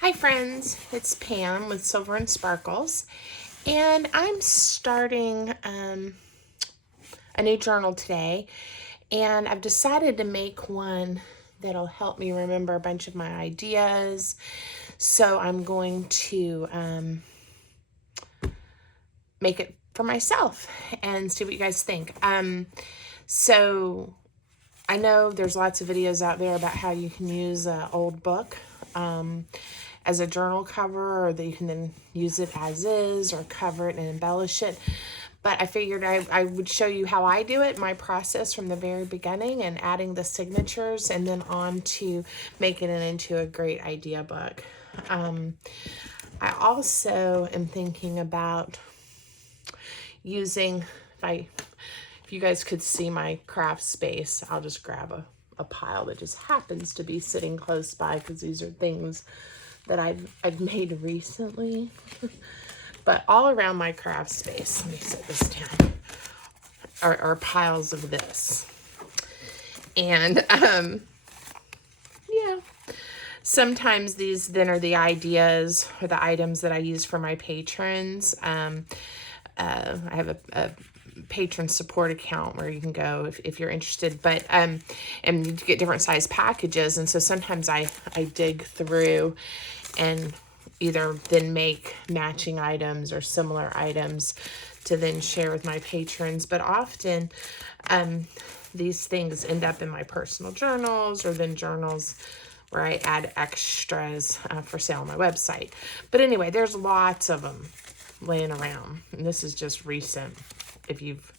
Hi friends, it's Pam with Silver and Sparkles, and I'm starting a new journal today, and I've decided to make one that'll help me remember a bunch of my ideas. So I'm going to make it for myself and see what you guys think. So I know there's lots of videos out there about how you can use an old book as a journal cover, or that you can then use it as is or cover it and embellish it. But I figured I would show you how I do it, my process from the very beginning, and adding the signatures and then on to making it into a great idea book. I also am thinking about using, if you guys could see my craft space, I'll just grab a pile that just happens to be sitting close by, because these are things that I've made recently. But all around my craft space, let me set this down, are piles of this. And yeah, sometimes these then are the ideas or the items that I use for my patrons. I have a patron support account where you can go if you're interested, but and you get different size packages, and so sometimes I dig through and either then make matching items or similar items to then share with my patrons. But often these things end up in my personal journals, or then journals where I add extras for sale on my website. But anyway, there's lots of them laying around, and this is just recent. If you've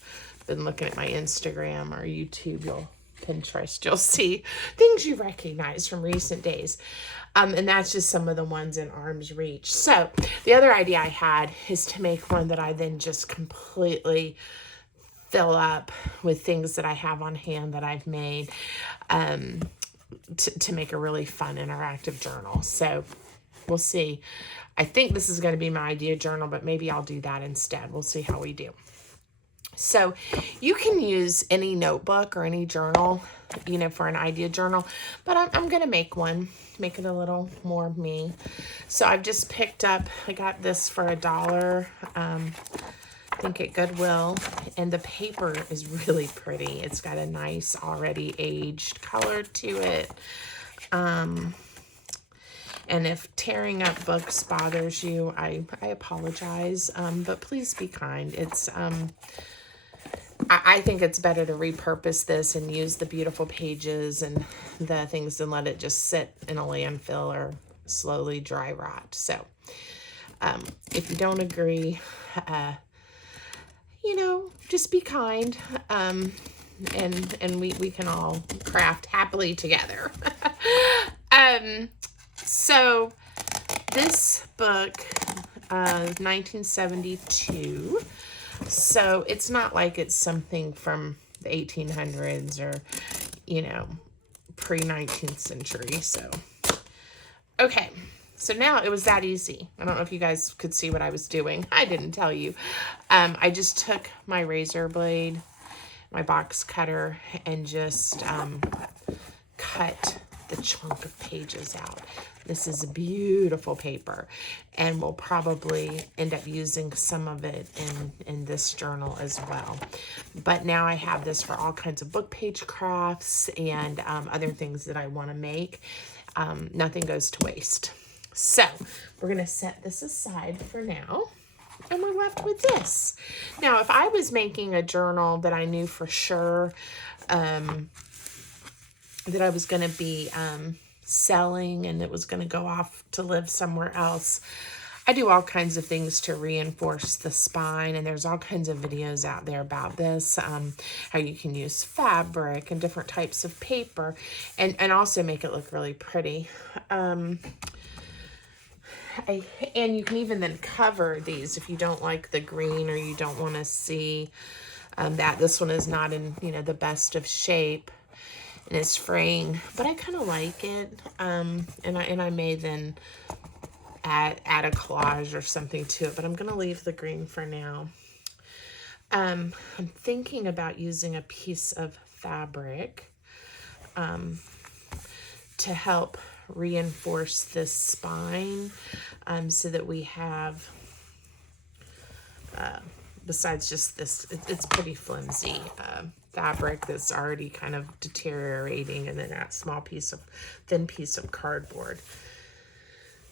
been looking at my Instagram or YouTube, Pinterest, you'll see things you recognize from recent days. And that's just some of the ones in arm's reach. So the other idea I had is to make one that I then just completely fill up with things that I have on hand that I've made, to make a really fun interactive journal. So we'll see. I think this is going to be my idea journal, but maybe I'll do that instead. We'll see how we do. So you can use any notebook or any journal, for an idea journal, but I'm going to make one, make it a little more me. So I've just picked up, I got this for $1, I think at Goodwill, and the paper is really pretty. It's got a nice already aged color to it. And if tearing up books bothers you, I apologize, but please be kind. It's I think it's better to repurpose this and use the beautiful pages and the things than let it just sit in a landfill or slowly dry rot. So if you don't agree, just be kind, and we can all craft happily together. So this book, 1972. So it's not like it's something from the 1800s or, pre-19th century. So, okay. So now it was that easy. I don't know if you guys could see what I was doing. I didn't tell you. I just took my razor blade, my box cutter, and just cut the chunk of pages out. This is a beautiful paper, and we'll probably end up using some of it in this journal as well. But now I have this for all kinds of book page crafts and other things that I want to make. Nothing goes to waste. So we're going to set this aside for now, and we're left with this. Now, if I was making a journal that I knew for sure that I was going to be selling, and it was going to go off to live somewhere else, I do all kinds of things to reinforce the spine, and there's all kinds of videos out there about this, how you can use fabric and different types of paper, and also make it look really pretty. And you can even then cover these if you don't like the green, or you don't want to see that. This one is not in the best of shape, and it's fraying, but I kind of like it. And I may then add a collage or something to it, but I'm going to leave the green for now. I'm thinking about using a piece of fabric to help reinforce this spine so that we have, besides just this, it's pretty flimsy fabric that's already kind of deteriorating, and then that thin piece of cardboard.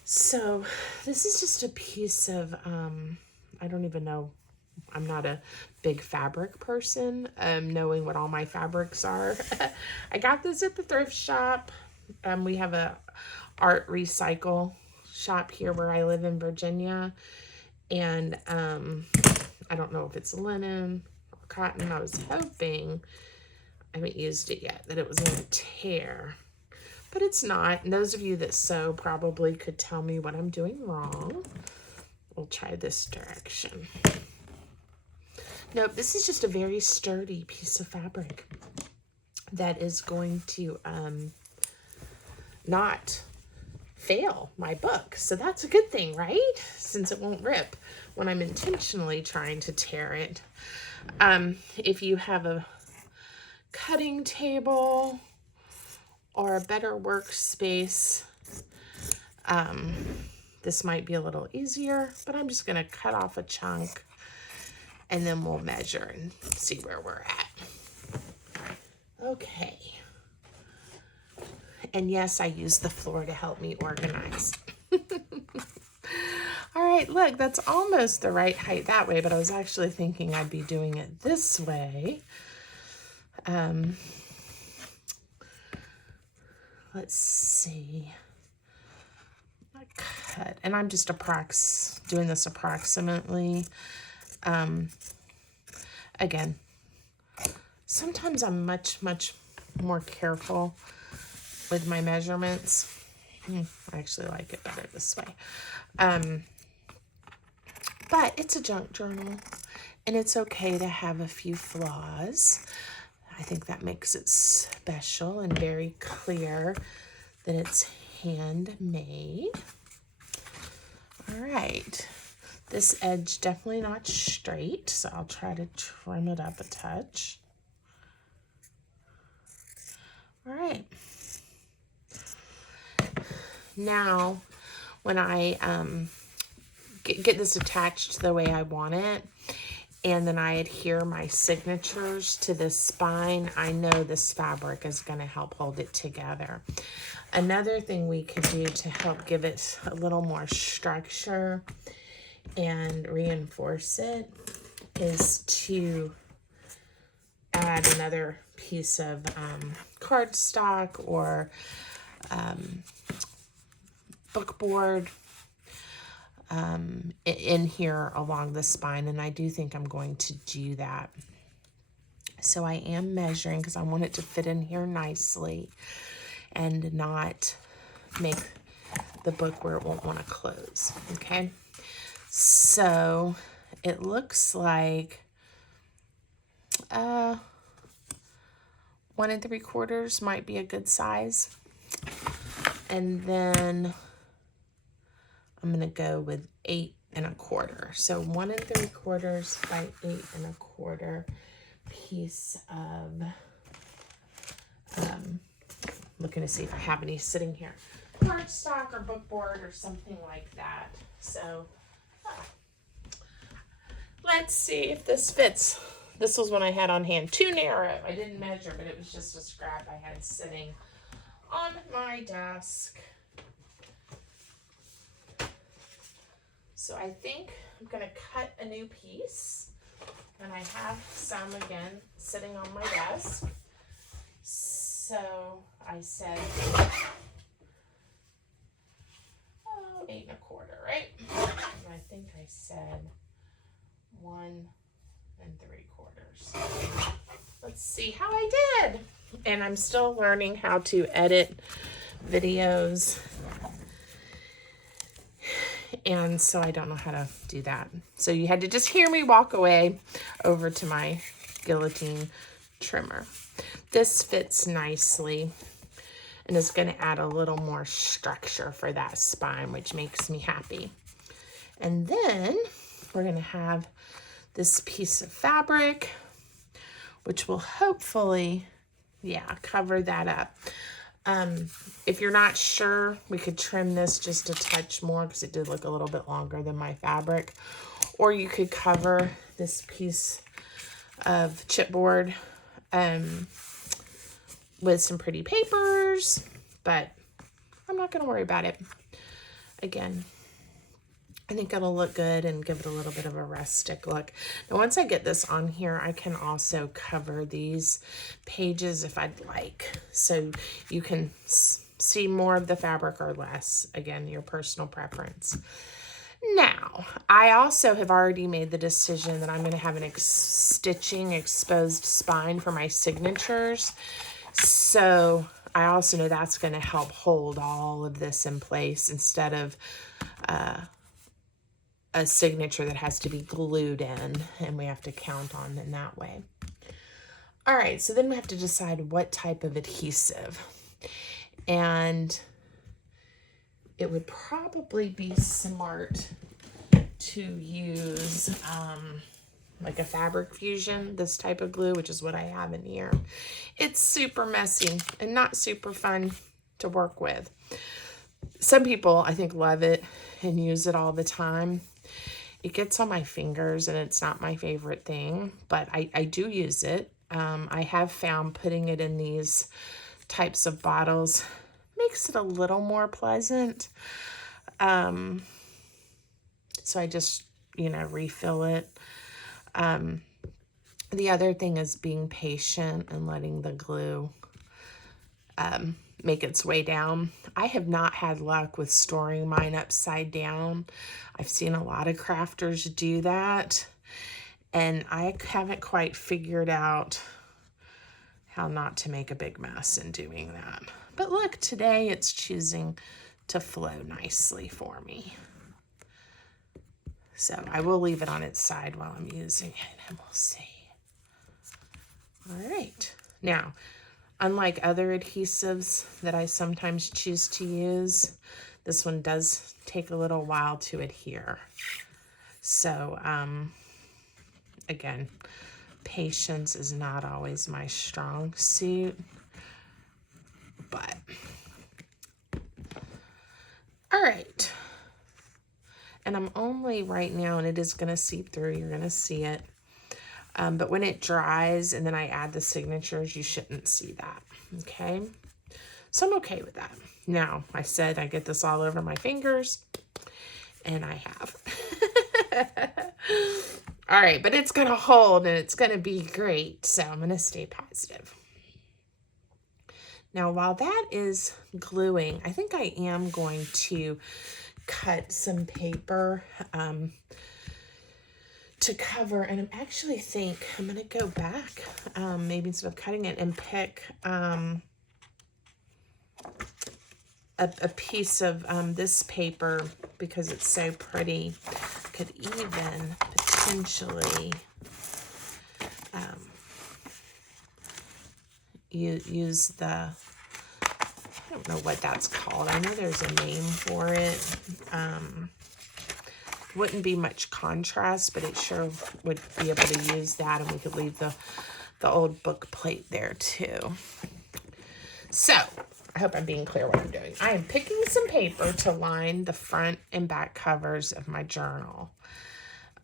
So this is just a piece of, I don't even know, I'm not a big fabric person, knowing what all my fabrics are. I got this at the thrift shop. We have a art recycle shop here where I live in Virginia. And I don't know if it's linen or cotton. I was hoping, I haven't used it yet, that it was going to tear. But it's not. And those of you that sew probably could tell me what I'm doing wrong. We'll try this direction. Nope, this is just a very sturdy piece of fabric that is going to not fail my book. So that's a good thing, right? Since it won't rip when I'm intentionally trying to tear it. If you have a cutting table or a better workspace, this might be a little easier, but I'm just going to cut off a chunk and then we'll measure and see where we're at. Okay. And yes, I use the floor to help me organize. All right, look, that's almost the right height that way, but I was actually thinking I'd be doing it this way. Let's see. I cut, and I'm just doing this approximately. Again, sometimes I'm much more careful with my measurements. I actually like it better this way. But it's a junk journal, and it's okay to have a few flaws. I think that makes it special and very clear that it's handmade. All right. This edge definitely not straight, so I'll try to trim it up a touch. All right. Now, when I get this attached the way I want it, and then I adhere my signatures to this spine, I know this fabric is going to help hold it together. Another thing we could do to help give it a little more structure and reinforce it is to add another piece of cardstock or bookboard in here along the spine, and I do think I'm going to do that. So I am measuring because I want it to fit in here nicely and not make the book where it won't want to close. Okay, so it looks like 1 3/4 might be a good size, and then I'm going to go with 8 1/4. So 1 3/4 by 8 1/4 piece of, looking to see if I have any sitting here, cardstock or bookboard or something like that. So let's see if this fits. This was one I had on hand. Too narrow. I didn't measure, but it was just a scrap I had sitting on my desk. So I think I'm going to cut a new piece, and I have some again sitting on my desk. So I said, 8 1/4, right? And I think I said 1 3/4. Let's see how I did. And I'm still learning how to edit videos, and so I don't know how to do that. So you had to just hear me walk away over to my guillotine trimmer. This fits nicely and is going to add a little more structure for that spine, which makes me happy. And then we're going to have this piece of fabric, which will hopefully, cover that up. If you're not sure, we could trim this just a touch more because it did look a little bit longer than my fabric. Or you could cover this piece of chipboard with some pretty papers, but I'm not going to worry about it. Again, I think it'll look good and give it a little bit of a rustic look. Now, once I get this on here, I can also cover these pages if I'd like. So you can see more of the fabric or less. Again, your personal preference. Now, I also have already made the decision that I'm going to have an stitching exposed spine for my signatures. So I also know that's going to help hold all of this in place instead of a signature that has to be glued in and we have to count on in that way. All right, so then we have to decide what type of adhesive. And it would probably be smart to use like a Fabric Fusion, this type of glue, which is what I have in here. It's super messy and not super fun to work with. Some people, I think, love it and use it all the time. It gets on my fingers and it's not my favorite thing, but I do use it. I have found putting it in these types of bottles makes it a little more pleasant. So I just, refill it. The other thing is being patient and letting the glue make its way down. I have not had luck with storing mine upside down. I've seen a lot of crafters do that, and I haven't quite figured out how not to make a big mess in doing that. But look, today it's choosing to flow nicely for me. So I will leave it on its side while I'm using it, and we'll see. All right. Now, unlike other adhesives that I sometimes choose to use, this one does take a little while to adhere. So, again, patience is not always my strong suit, but all right. And I'm only right now, and it is going to seep through. You're going to see it. But when it dries and then I add the signatures, you shouldn't see that. Okay. So I'm okay with that. Now, I said I get this all over my fingers, and I have. All right, but it's going to hold and it's going to be great. So I'm going to stay positive. Now, while that is gluing, I think I am going to cut some paper to cover, and I actually think I'm going to go back, maybe instead of cutting it, and pick a piece of this paper because it's so pretty. Could even potentially use the, I don't know what that's called. I know there's a name for it. Wouldn't be much contrast, but it sure would be able to use that, and we could leave the old book plate there too. So I hope I'm being clear what I'm doing. I am picking some paper to line the front and back covers of my journal.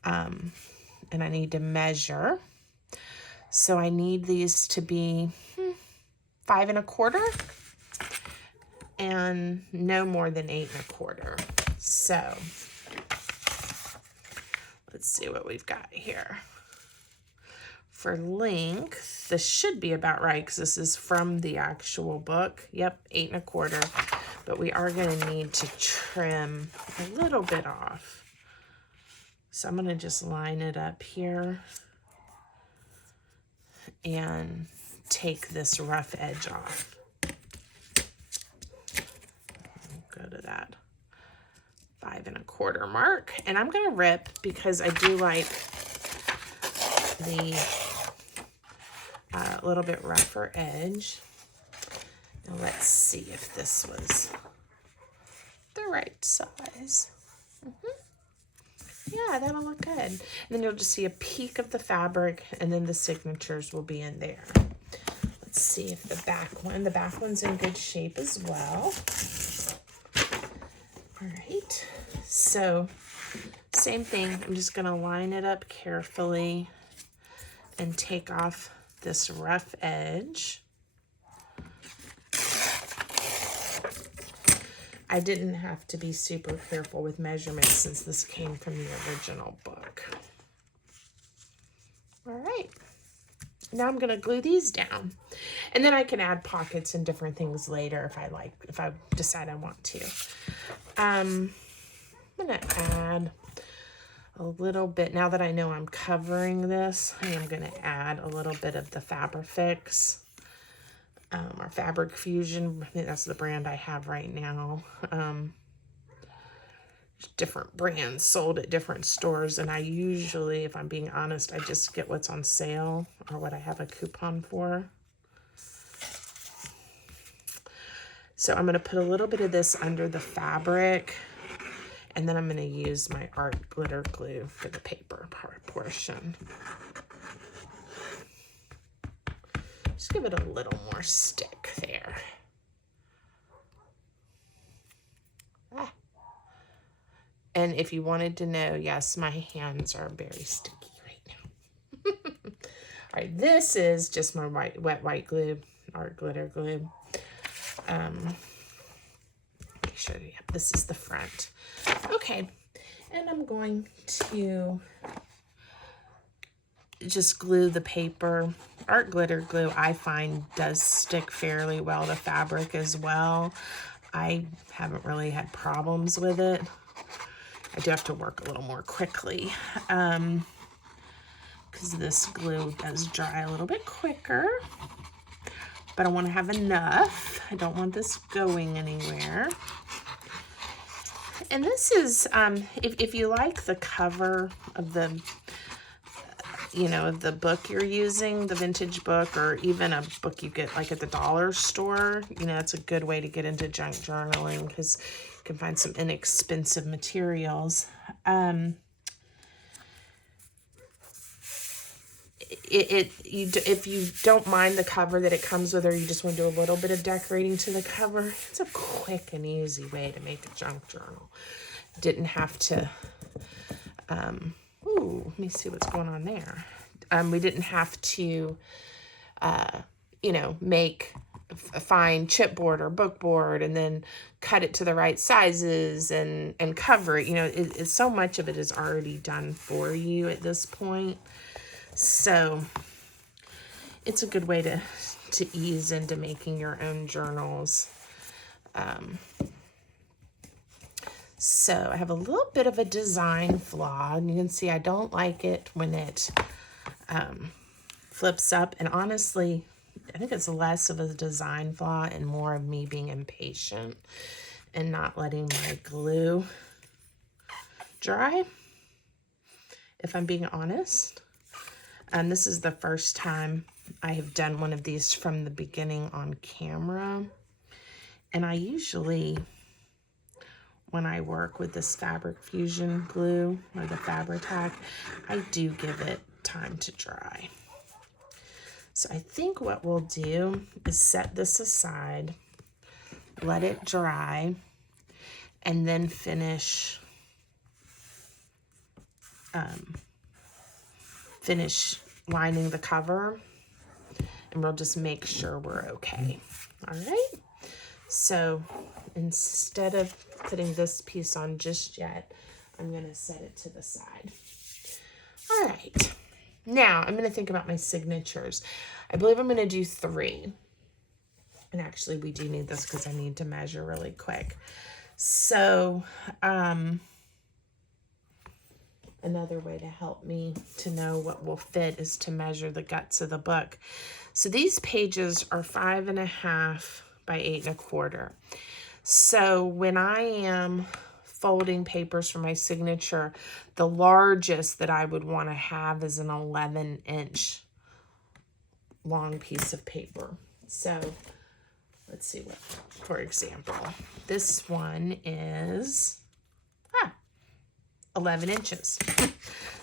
And I need to measure. So I need these to be 5 1/4 and no more than 8 1/4. So let's see what we've got here. For length, this should be about right because this is from the actual book. Yep, 8 1/4. But we are going to need to trim a little bit off. So I'm going to just line it up here and take this rough edge off. Go to that 5 1/4 mark, and I'm going to rip because I do like the little bit rougher edge. Now let's see if this was the right size. Yeah, that'll look good. And then you'll just see a peek of the fabric, and then the signatures will be in there. Let's see if the back one's in good shape as well. All right, so same thing. I'm just gonna line it up carefully and take off this rough edge. I didn't have to be super careful with measurements since this came from the original book. All right, now I'm gonna glue these down, and then I can add pockets and different things later if I decide I want to. I'm gonna add a little bit, now that I know I'm covering this, I am gonna add a little bit of the Fabrifix, or Fabric Fusion. I think that's the brand I have right now. Different brands sold at different stores, and I usually, if I'm being honest, I just get what's on sale or what I have a coupon for. So I'm going to put a little bit of this under the fabric, and then I'm going to use my art glitter glue for the paper portion. Just give it a little more stick there. And if you wanted to know, yes, my hands are very sticky right now. All right, this is just my wet white glue, art glitter glue. Make sure, yeah, this is the front. Okay, and I'm going to just glue the paper. Art glitter glue, I find, does stick fairly well to fabric as well. I haven't really had problems with it. I do have to work a little more quickly because this glue does dry a little bit quicker, but I want to have enough. I don't want this going anywhere. And this is, if you like the cover of the, of the book you're using, the vintage book, or even a book you get like at the dollar store, it's a good way to get into junk journaling because you can find some inexpensive materials. If you don't mind the cover that it comes with, or you just want to do a little bit of decorating to the cover, it's a quick and easy way to make a junk journal. Didn't have to, ooh, let me see what's going on there. We didn't have to, find chipboard or bookboard and then cut it to the right sizes and cover it. So much of it is already done for you at this point. So it's a good way to ease into making your own journals. So I have a little bit of a design flaw, and you can see I don't like it when it flips up. And honestly, I think it's less of a design flaw and more of me being impatient and not letting my glue dry, if I'm being honest. This is the first time I have done one of these from the beginning on camera. And I usually, when I work with this Fabric Fusion glue or the Fabri-Tac, I do give it time to dry. So I think what we'll do is set this aside, let it dry, and then finish lining the cover, and we'll just make sure we're okay. All right, so instead of putting this piece on just yet, I'm going to set it to the side. All right, now I'm going to think about my signatures. I believe I'm going to do 3, and actually we do need this because I need to measure really quick. So another way to help me to know what will fit is to measure the guts of the book. So these pages are 5.5 by 8.25. So when I am folding papers for my signature, the largest that I would want to have is an 11-inch long piece of paper. So let's see what, for example, this one is 11 inches.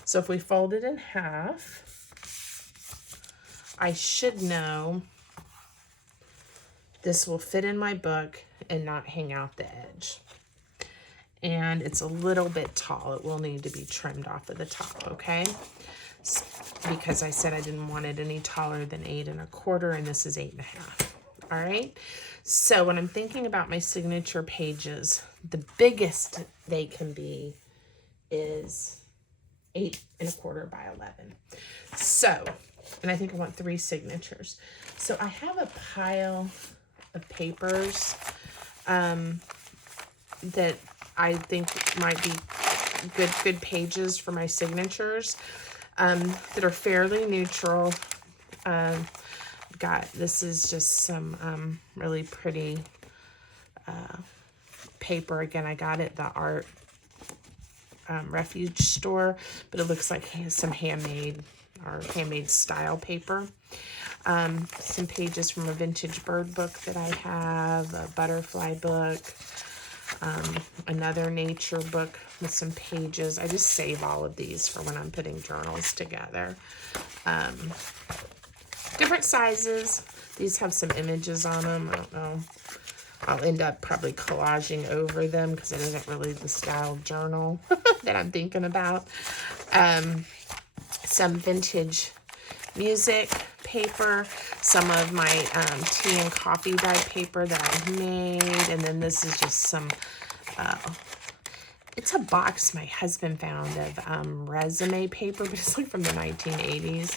So if we fold it in half, I should know this will fit in my book and not hang out the edge. And it's a little bit tall. It will need to be trimmed off of the top, okay? Because I said I didn't want it any taller than 8 1/4, and this is 8 1/2. All right. So when I'm thinking about my signature pages, the biggest they can be is 8 1/4 by 11. So, and I think I want 3 signatures. So I have a pile of papers that I think might be good pages for my signatures that are fairly neutral. This is just some really pretty paper. Again, I got it at the art refuge store, but it looks like some handmade or handmade style paper. Some pages from a vintage bird book that I have, a butterfly book, another nature book with some pages. I just save all of these for when I'm putting journals together. Different sizes. These have some images on them. I don't know. I'll end up probably collaging over them because it isn't really the style of journal that I'm thinking about. Some vintage music paper, some of my tea and coffee dyed paper that I've made, and then this is just some, it's a box my husband found of resume paper, but it's like from the 1980s.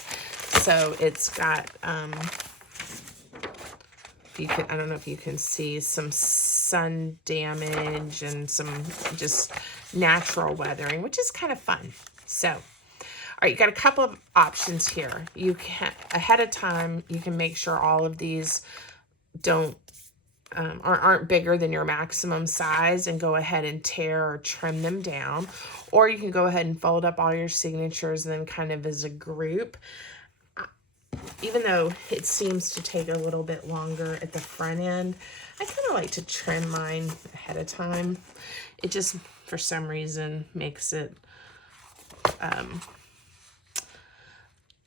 So it's got, I don't know if you can see some sun damage and some just natural weathering, which is kind of fun. So, all right, you got a couple of options here. You can, ahead of time, you can make sure all of these aren't bigger than your maximum size and go ahead and tear or trim them down. Or you can go ahead and fold up all your signatures and then kind of as a group. Even though it seems to take a little bit longer at the front end, I kind of like to trim mine ahead of time. It just, for some reason, makes it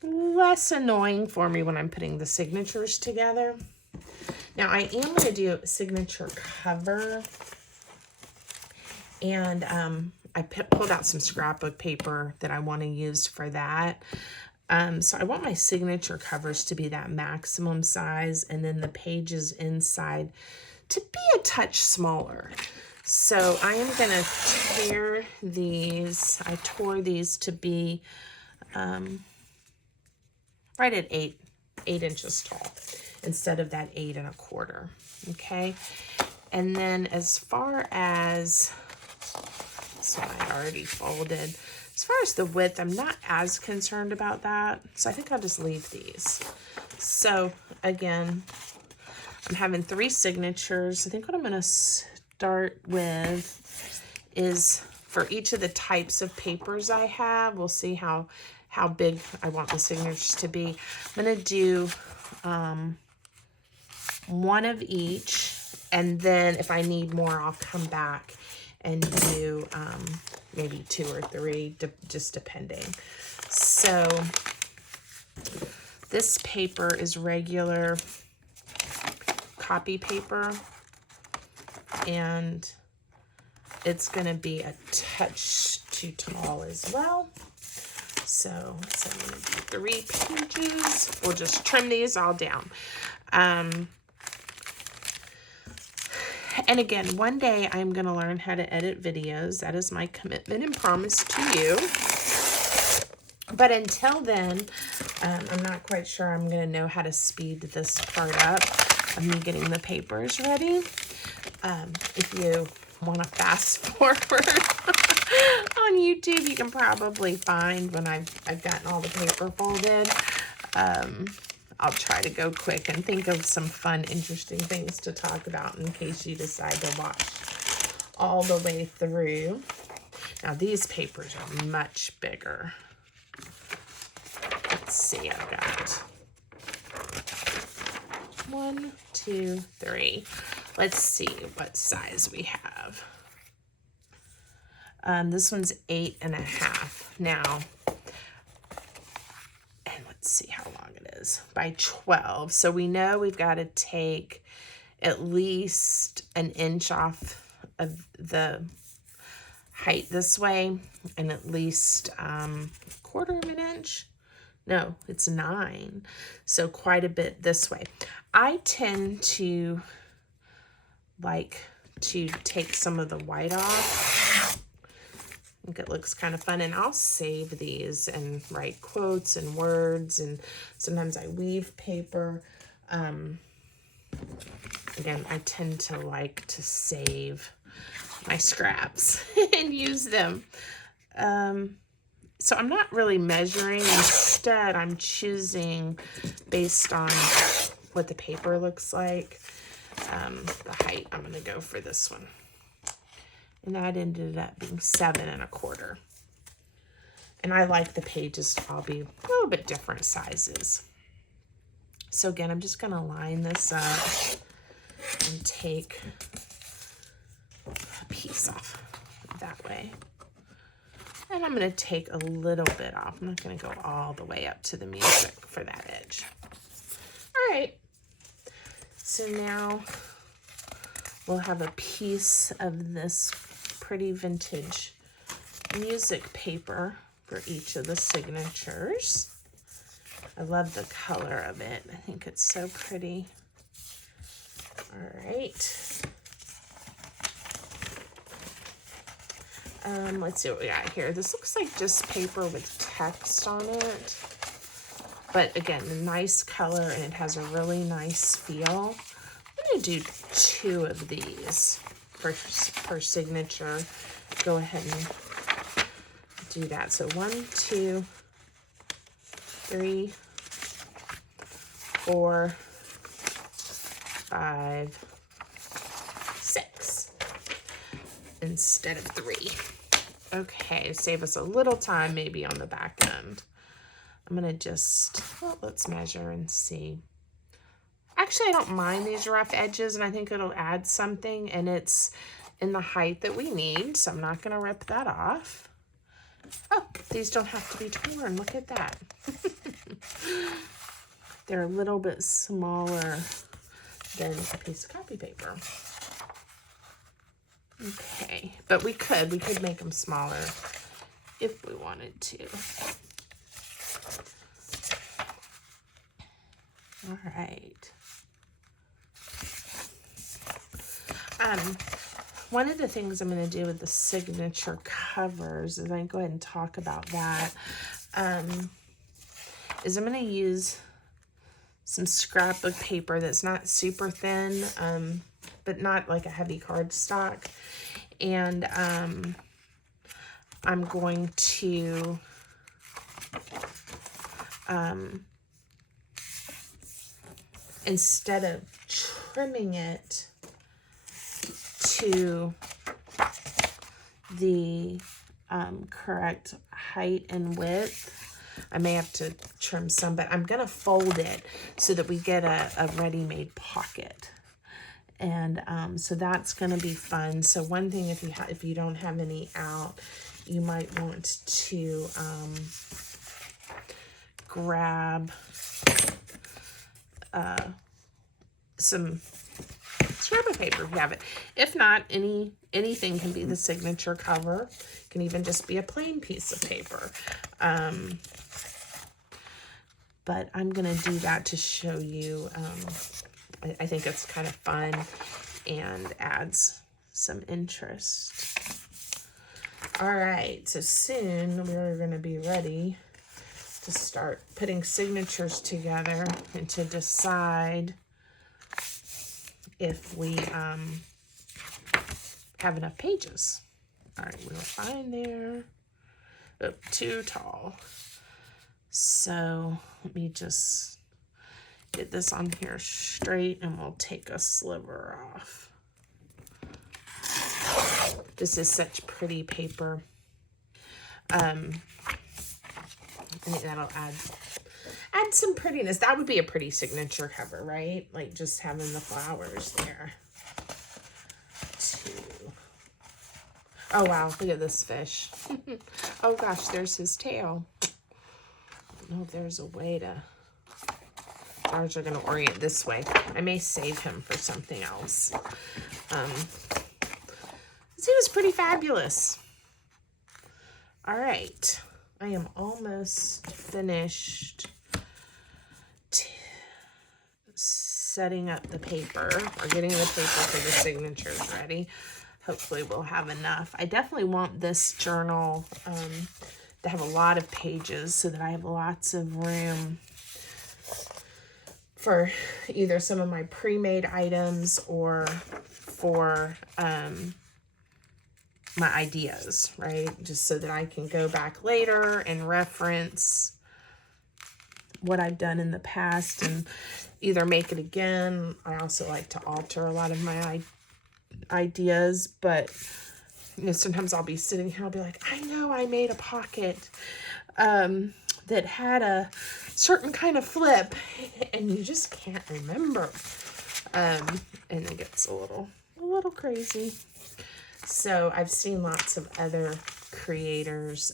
less annoying for me when I'm putting the signatures together. Now, I am going to do a signature cover. And I pulled out some scrapbook paper that I want to use for that. So I want my signature covers to be that maximum size, and then the pages inside to be a touch smaller. So I am going to tear these. I tore these to be right at 8 inches tall instead of that 8 1/4. Okay. And then as far as, this one I already folded. As far as the width, I'm not as concerned about that. So I think I'll just leave these. So again, I'm having 3 signatures. I think what I'm going to start with is for each of the types of papers I have. We'll see how big I want the signatures to be. I'm going to do one of each. And then if I need more, I'll come back and do maybe 2 or 3, just depending. So this paper is regular copy paper, and it's going to be a touch too tall as well. So I'm going to do 3 pages. We'll just trim these all down. And again, one day I'm going to learn how to edit videos. That is my commitment and promise to you. But until then, I'm not quite sure I'm going to know how to speed this part up of me getting the papers ready. If you want to fast forward on YouTube, you can probably find when I've gotten all the paper folded. I'll try to go quick and think of some fun, interesting things to talk about in case you decide to watch all the way through. Now, these papers are much bigger. Let's see, I've got 1, 2, 3. Let's see what size we have. This one's 8 1/2. Now, and let's see how long it is. By 12. So we know we've got to take at least an inch off of the height this way, and at least quarter of an inch. No, it's 9. So quite a bit this way. I tend to like to take some of the white off. I think it looks kind of fun, and I'll save these and write quotes and words, and sometimes I weave paper. Again, I tend to like to save my scraps and use them. So I'm not really measuring. Instead, I'm choosing based on what the paper looks like. The height, I'm going to go for this one. And that ended up being 7 1/4. And I like the pages to all be a little bit different sizes. So again, I'm just going to line this up and take a piece off that way. And I'm going to take a little bit off. I'm not going to go all the way up to the music for that edge. All right. So now we'll have a piece of this pretty vintage music paper for each of the signatures. I love the color of it. I think it's so pretty. All right. Let's see what we got here. This looks like just paper with text on it. But again, a nice color, and it has a really nice feel. I'm going to do 2 of these per signature. Go ahead and do that. So 1, 2, 3, 4, 5, 6 instead of 3. Okay, save us a little time maybe on the back end. I'm going to just, well, let's measure and see. Actually, I don't mind these rough edges, and I think it'll add something, and it's in the height that we need, so I'm not going to rip that off. Oh, these don't have to be torn. Look at that. They're a little bit smaller than a piece of copy paper. Okay, but we could make them smaller if we wanted to. All right. One of the things I'm going to do with the signature covers, and I go ahead and talk about that, is I'm going to use some scrapbook paper that's not super thin, but not like a heavy cardstock. And I'm going to instead of trimming it to the correct height and width, I may have to trim some, but I'm going to fold it so that we get a ready-made pocket. And so that's going to be fun. So one thing, if you don't have any out, you might want to grab some scrapbook paper if you have it. If not, anything can be the signature cover. It can even just be a plain piece of paper. But I'm going to do that to show you. I think it's kind of fun and adds some interest. All right, so soon we're going to be ready to start putting signatures together and to decide if we have enough pages. All right, we're fine there. Oh, too tall. So let me just get this on here straight, and we'll take a sliver off. This is such pretty paper. I think that'll add some prettiness. That would be a pretty signature cover, right? Like just having the flowers there. Oh wow, look at this fish. Oh gosh, there's his tail. I don't know if there's a way to Ours are going to orient this way. I may save him for something else. He was pretty fabulous. All right. I am almost finished setting up the paper, or getting the paper for the signatures ready. Hopefully we'll have enough. I definitely want this journal to have a lot of pages so that I have lots of room for either some of my pre-made items or for my ideas, right? Just so that I can go back later and reference what I've done in the past and either make it again. I also like to alter a lot of my ideas, but you know, sometimes I'll be sitting here, I'll be like, I know I made a pocket that had a certain kind of flip, and you just can't remember. And it gets a little crazy. So I've seen lots of other creators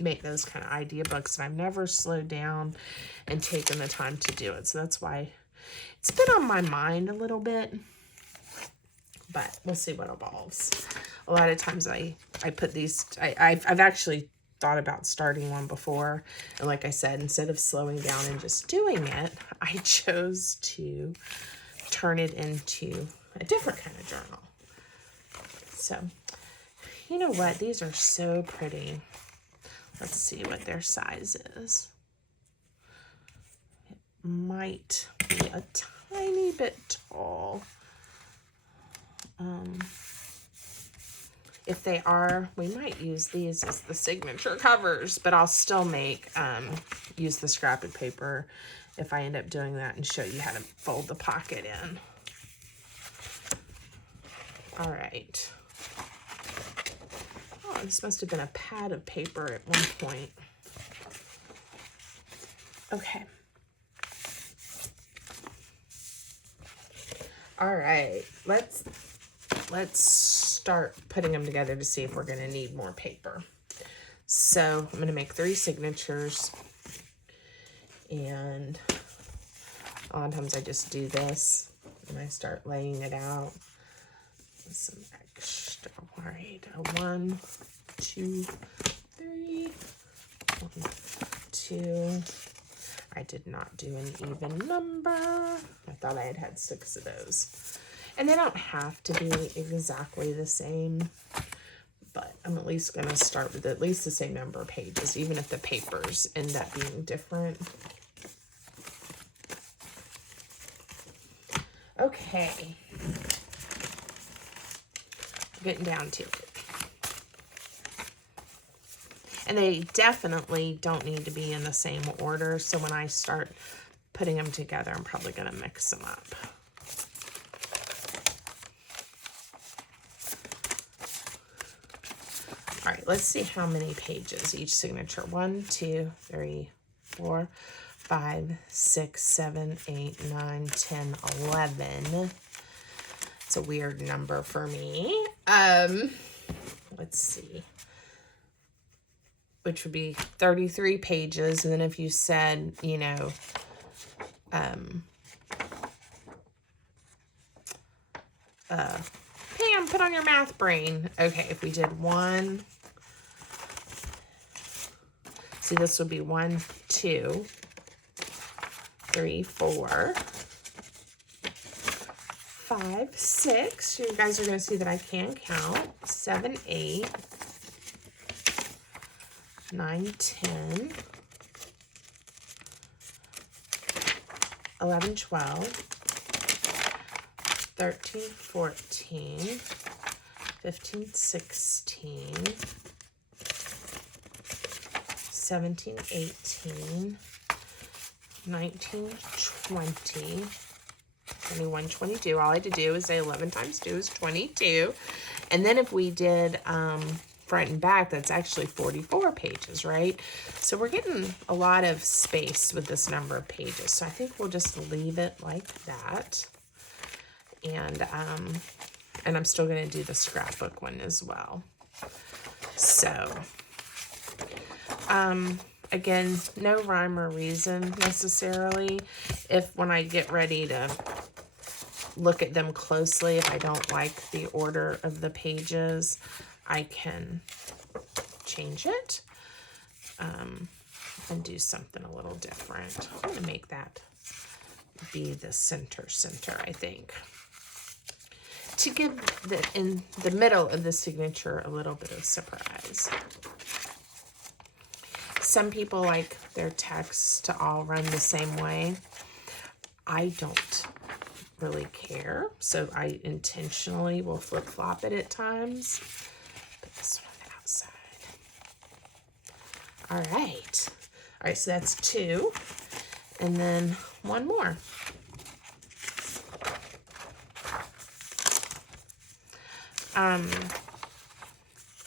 make those kind of idea books, and I've never slowed down and taken the time to do it. So that's why it's been on my mind a little bit, but we'll see what evolves. A lot of times I put these, I've actually thought about starting one before, and like I said, instead of slowing down and just doing it, I chose to turn it into a different kind of journal. So, you know what? These are so pretty. Let's see what their size is. It might be a tiny bit tall. If they are, we might use these as the signature covers, but I'll still use the scrapped paper if I end up doing that and show you how to fold the pocket in. All right. Oh, this must have been a pad of paper at one point. Okay. All right, let's start putting them together to see if we're going to need more paper. So I'm going to make 3 signatures, and a lot of times I just do this and I start laying it out with some extra. All right, 1, 2, 3, 1, 2. I did not do an even number. I thought I had 6 of those. And they don't have to be exactly the same, but I'm at least going to start with at least the same number of pages, even if the papers end up being different. Okay. Getting down to it. And they definitely don't need to be in the same order, so when I start putting them together, I'm probably going to mix them up. All right, let's see how many pages each signature. 1, 2, 3, 4, 5, 6, 7, 8, 9, 10, 11. It's a weird number for me. Let's see. Which would be 33 pages. And then if you said, you know, Pam, put on your math brain. Okay, if we did 1, see, this would be 1, 2, 3, 4, 5, 6. You guys are going to see that I can count. 7, 8, 9, 10, 11, 12, 13, 14, 15, 16, 17, 18, 19, 20, 21, 22. All I had to do is say 11 times 2 is 22. And then if we did front and back, that's actually 44 pages, right? So we're getting a lot of space with this number of pages. So I think we'll just leave it like that. And I'm still going to do the scrapbook one as well. So Again, no rhyme or reason necessarily. If when I get ready to look at them closely, if I don't like the order of the pages, I can change it and do something a little different. I'm going to make that be the center, I think, to give in the middle of the signature a little bit of surprise. Some people like their texts to all run the same way. I don't really care, so I intentionally will flip-flop it at times. Put this one on the outside. All right, so that's 2, and then 1 more.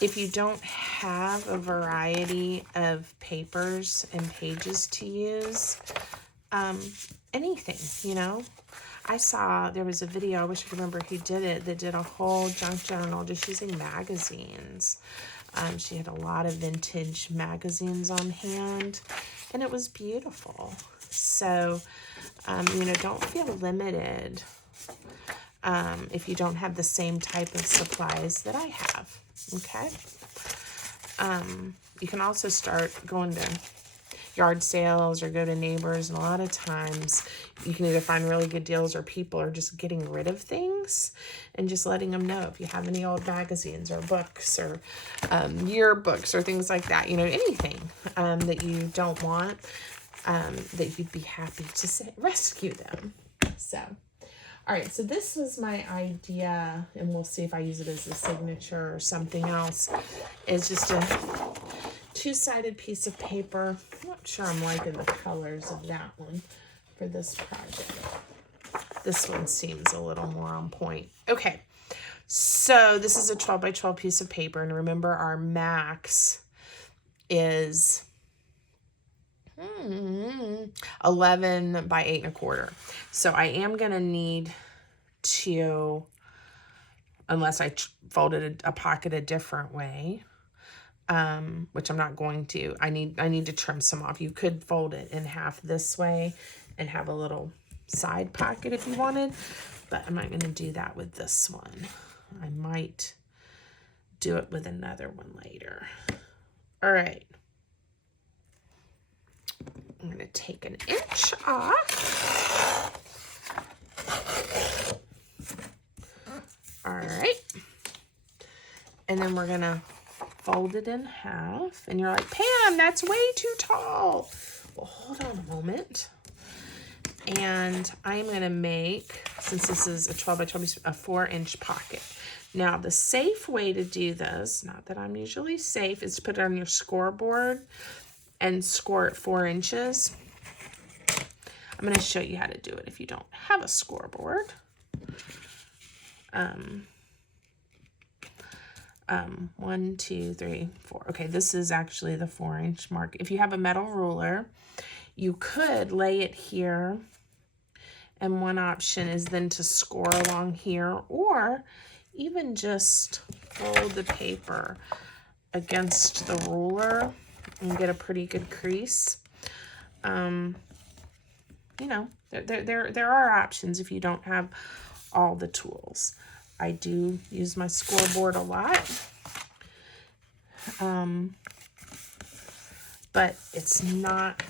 If you don't have a variety of papers and pages to use, anything, you know. I saw there was a video, I wish I could remember who did it, that did a whole junk journal just using magazines. She had a lot of vintage magazines on hand, and it was beautiful. So, you know, don't feel limited if you don't have the same type of supplies that I have, okay? You can also start going to yard sales or go to neighbors, and a lot of times you can either find really good deals or people are just getting rid of things and just letting them know if you have any old magazines or books or yearbooks or things like that, you know, anything that you don't want, that you'd be happy to rescue them. So, all right, so this was my idea, and we'll see if I use it as a signature or something else. It's just a 2-sided piece of paper. I'm not sure I'm liking the colors of that one for this project. This one seems a little more on point. Okay, so this is a 12 by 12 piece of paper, and remember our max is 11 by 8 1/4. So I am going to need to, unless I folded a pocket a different way, which I'm not going to, I need to trim some off. You could fold it in half this way and have a little side pocket if you wanted, but I'm not going to do that with this one. I might do it with another one later. All right. I'm going to take 1 inch off. All right. And then we're going to fold it in half. And you're like, Pam, that's way too tall. Well, hold on a moment. And I am going to make, since this is a 12 by 12, a 4-inch pocket. Now, the safe way to do this, not that I'm usually safe, is to put it on your scoreboard and score it 4 inches. I'm going to show you how to do it if you don't have a scoreboard. 1, 2, 3, 4. Okay, this is actually the 4-inch mark. If you have a metal ruler, you could lay it here, and one option is then to score along here, or even just fold the paper against the ruler and get a pretty good crease. You know, there are options if you don't have all the tools. I do use my scoreboard a lot, but it's not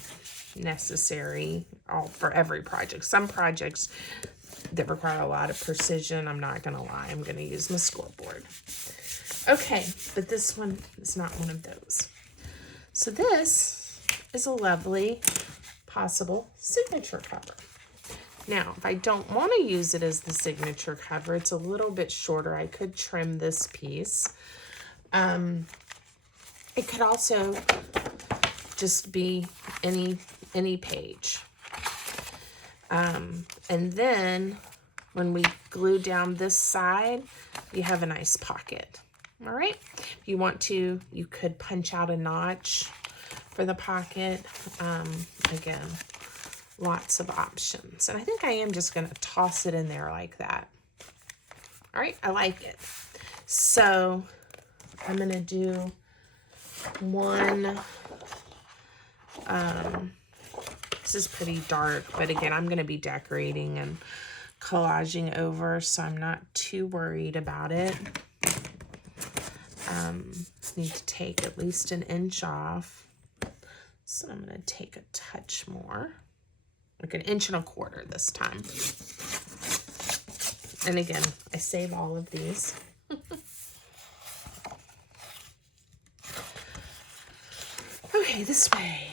necessary for every project. Some projects that require a lot of precision, I'm not gonna lie, I'm gonna use my scoreboard. Okay, but this one is not one of those. So this is a lovely possible signature cover. Now, if I don't want to use it as the signature cover, it's a little bit shorter. I could trim this piece. It could also just be any page. And then when we glue down this side, you have a nice pocket. All right. If you want to, you could punch out a notch for the pocket. Again, lots of options. And I think I am just going to toss it in there like that. All right, I like it. So I'm going to do one This is pretty dark, but again, I'm going to be decorating and collaging over, so I'm not too worried about it. Need to take at least an inch off. So I'm going to take a touch more, like 1.25 inches this time. And again, I save all of these. Okay, this way.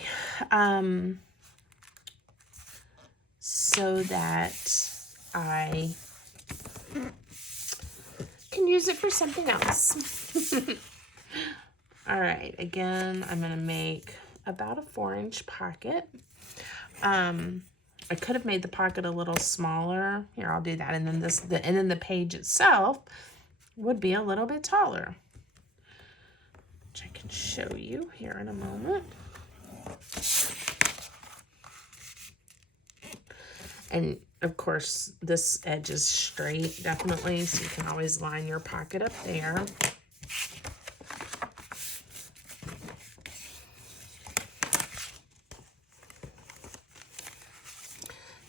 So that I can use it for something else. All right, again, I'm gonna make about a 4-inch pocket. I could have made the pocket a little smaller. Here, I'll do that. And then the page itself would be a little bit taller, which I can show you here in a moment. And of course, this edge is straight, definitely, so you can always line your pocket up there.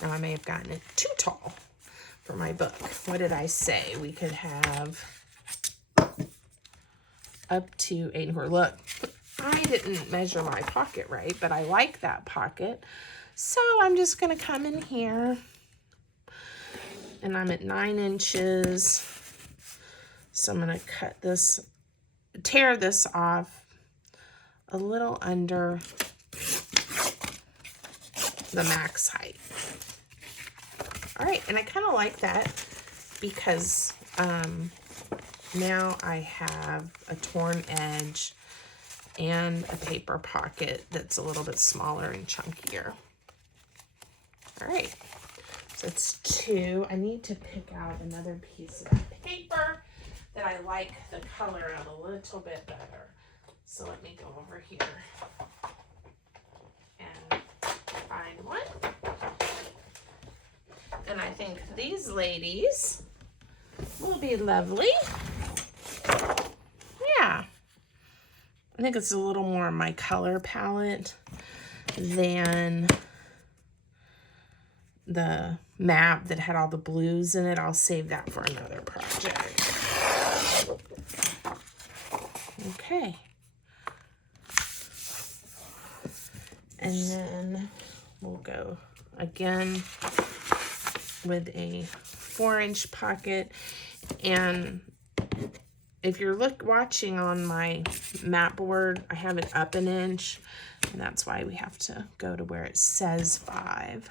Now, I may have gotten it too tall for my book. What did I say? We could have up to 8.25. Look, I didn't measure my pocket right, but I like that pocket. So I'm just going to come in here, and I'm at 9 inches. So I'm going to cut this, tear this off a little under the max height. All right, and I kind of like that because now I have a torn edge and a paper pocket that's a little bit smaller and chunkier. All right, so it's 2. I need to pick out another piece of paper that I like the color of a little bit better. So let me go over here and find one. And I think these ladies will be lovely. Yeah. I think it's a little more my color palette than the map that had all the blues in it. I'll save that for another project. Okay. And then we'll go again with a 4-inch pocket. And if you're watching on my map board, I have it up 1 inch, and that's why we have to go to where it says 5,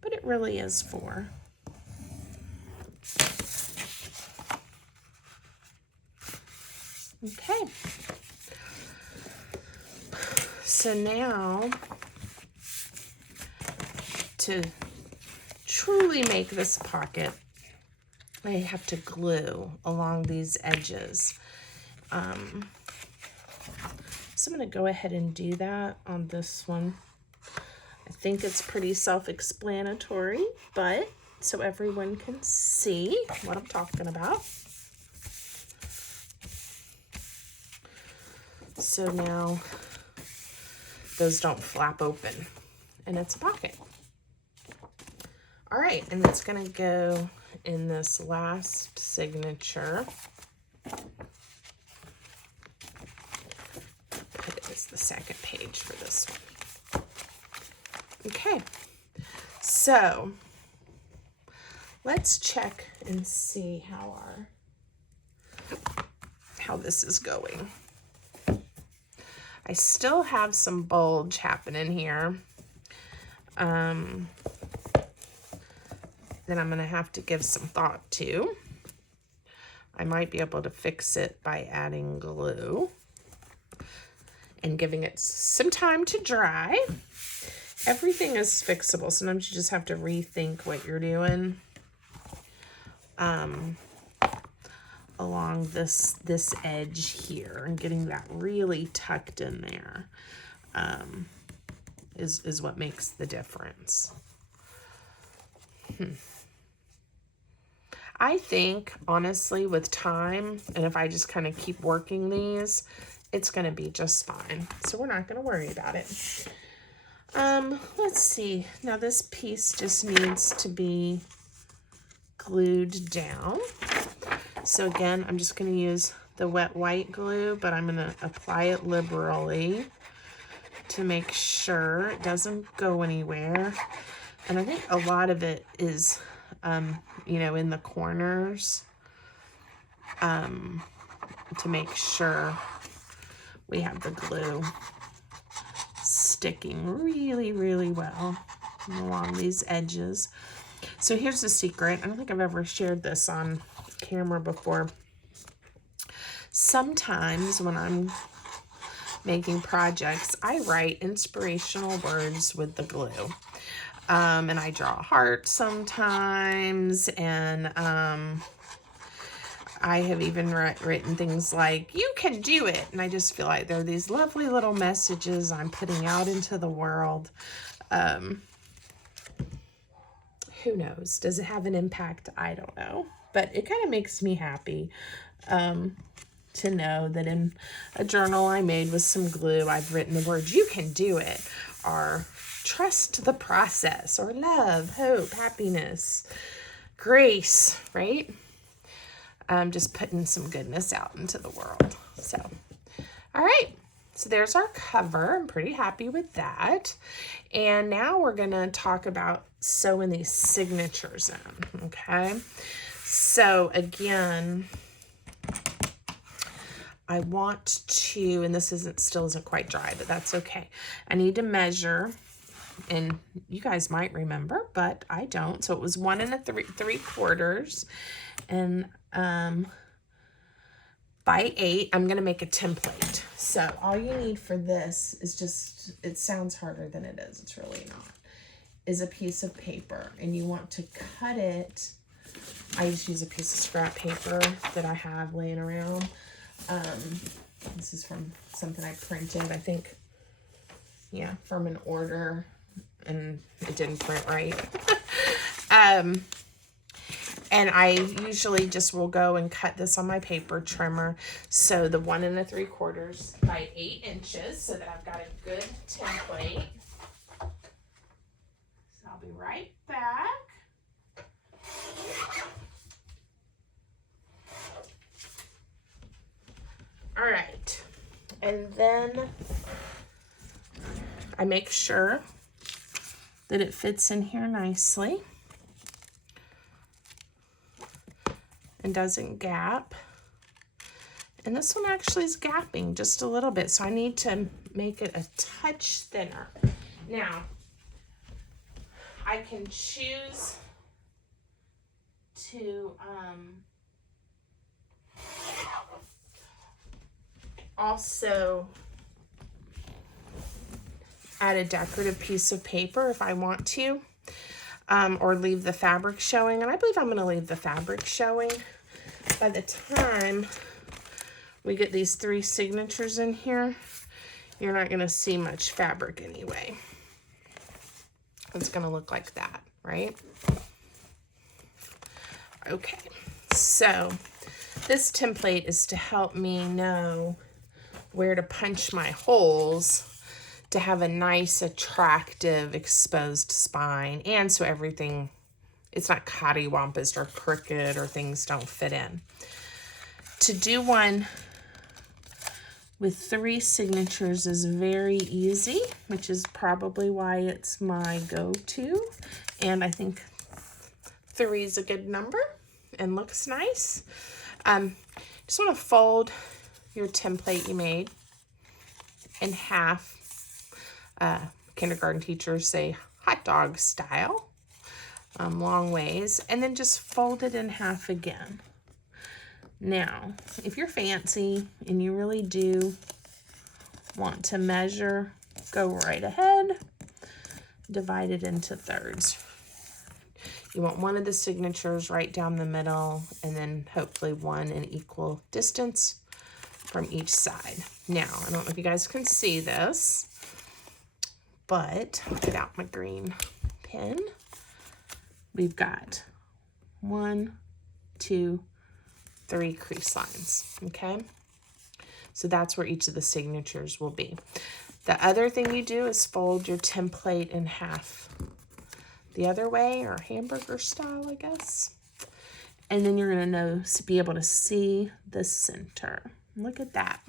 but it really is 4. Okay, so now to truly make this pocket, I have to glue along these edges. So I'm going to go ahead and do that on this one. I think it's pretty self-explanatory, but so everyone can see what I'm talking about. So now those don't flap open, and it's a pocket. All right, and it's going to go in this last signature. Put it as the second page for this one. Okay, so let's check and see how this is going. I still have some bulge happening here. That I'm going to have to give some thought to. I might be able to fix it by adding glue and giving it some time to dry. Everything is fixable. Sometimes you just have to rethink what you're doing. Along this edge here, and getting that really tucked in there is what makes the difference. I think, honestly, with time, and if I just kind of keep working these, it's going to be just fine. So we're not going to worry about it. Let's see. Now this piece just needs to be glued down. So again, I'm just going to use the wet white glue, but I'm going to apply it liberally to make sure it doesn't go anywhere. And I think a lot of it is, you know, in the corners, to make sure we have the glue sticking really, really well along these edges. So here's the secret. I don't think I've ever shared this on camera before. Sometimes when I'm making projects, I write inspirational words with the glue. And I draw a heart sometimes, and I have even written things like, you can do it. And I just feel like they're these lovely little messages I'm putting out into the world. Who knows? Does it have an impact? I don't know. But it kind of makes me happy to know that in a journal I made with some glue, I've written the words, you can do it, or trust the process, or love, hope, happiness, grace, right? Just putting some goodness out into the world. So, all right. So there's our cover. I'm pretty happy with that. And now we're going to talk about sewing these signatures in, okay? So again, I want to, and this still isn't quite dry, but that's okay. I need to measure, and you guys might remember, but I don't. So it was 1 3/4, and by 8, I'm going to make a template. So all you need for this is just, it sounds harder than it is. It's really not. Is a piece of paper, and you want to cut it. I just use a piece of scrap paper that I have laying around. This is from something I printed, I think, yeah, from an order, and it didn't print right. And I usually just will go and cut this on my paper trimmer. So the 1 3/4 by 8 inches, so that I've got a good template. So I'll be right back. All right, and then I make sure that it fits in here nicely and doesn't gap. And this one actually is gapping just a little bit, so I need to make it a touch thinner. Now, I can choose to also add a decorative piece of paper if I want to, or leave the fabric showing. And I believe I'm going to leave the fabric showing. By the time we get these 3 signatures in here, you're not going to see much fabric anyway. It's going to look like that, right? Okay, so this template is to help me know where to punch my holes to have a nice, attractive, exposed spine, and so everything, it's not cattywampus or crooked or things don't fit in. To do one with 3 signatures is very easy, which is probably why it's my go-to, and I think 3 is a good number and looks nice. Just want to fold your template you made in half. Kindergarten teachers say hot dog style, long ways, and then just fold it in half again. Now, if you're fancy and you really do want to measure, go right ahead, divide it into thirds. You want one of the signatures right down the middle, and then hopefully one in equal distance from each side. Now, I don't know if you guys can see this, but I'll get out my green pen. We've got 1, 2, 3 crease lines, okay? So that's where each of the signatures will be. The other thing you do is fold your template in half the other way, or hamburger style, I guess. And then you're gonna be able to see the center. Look at that.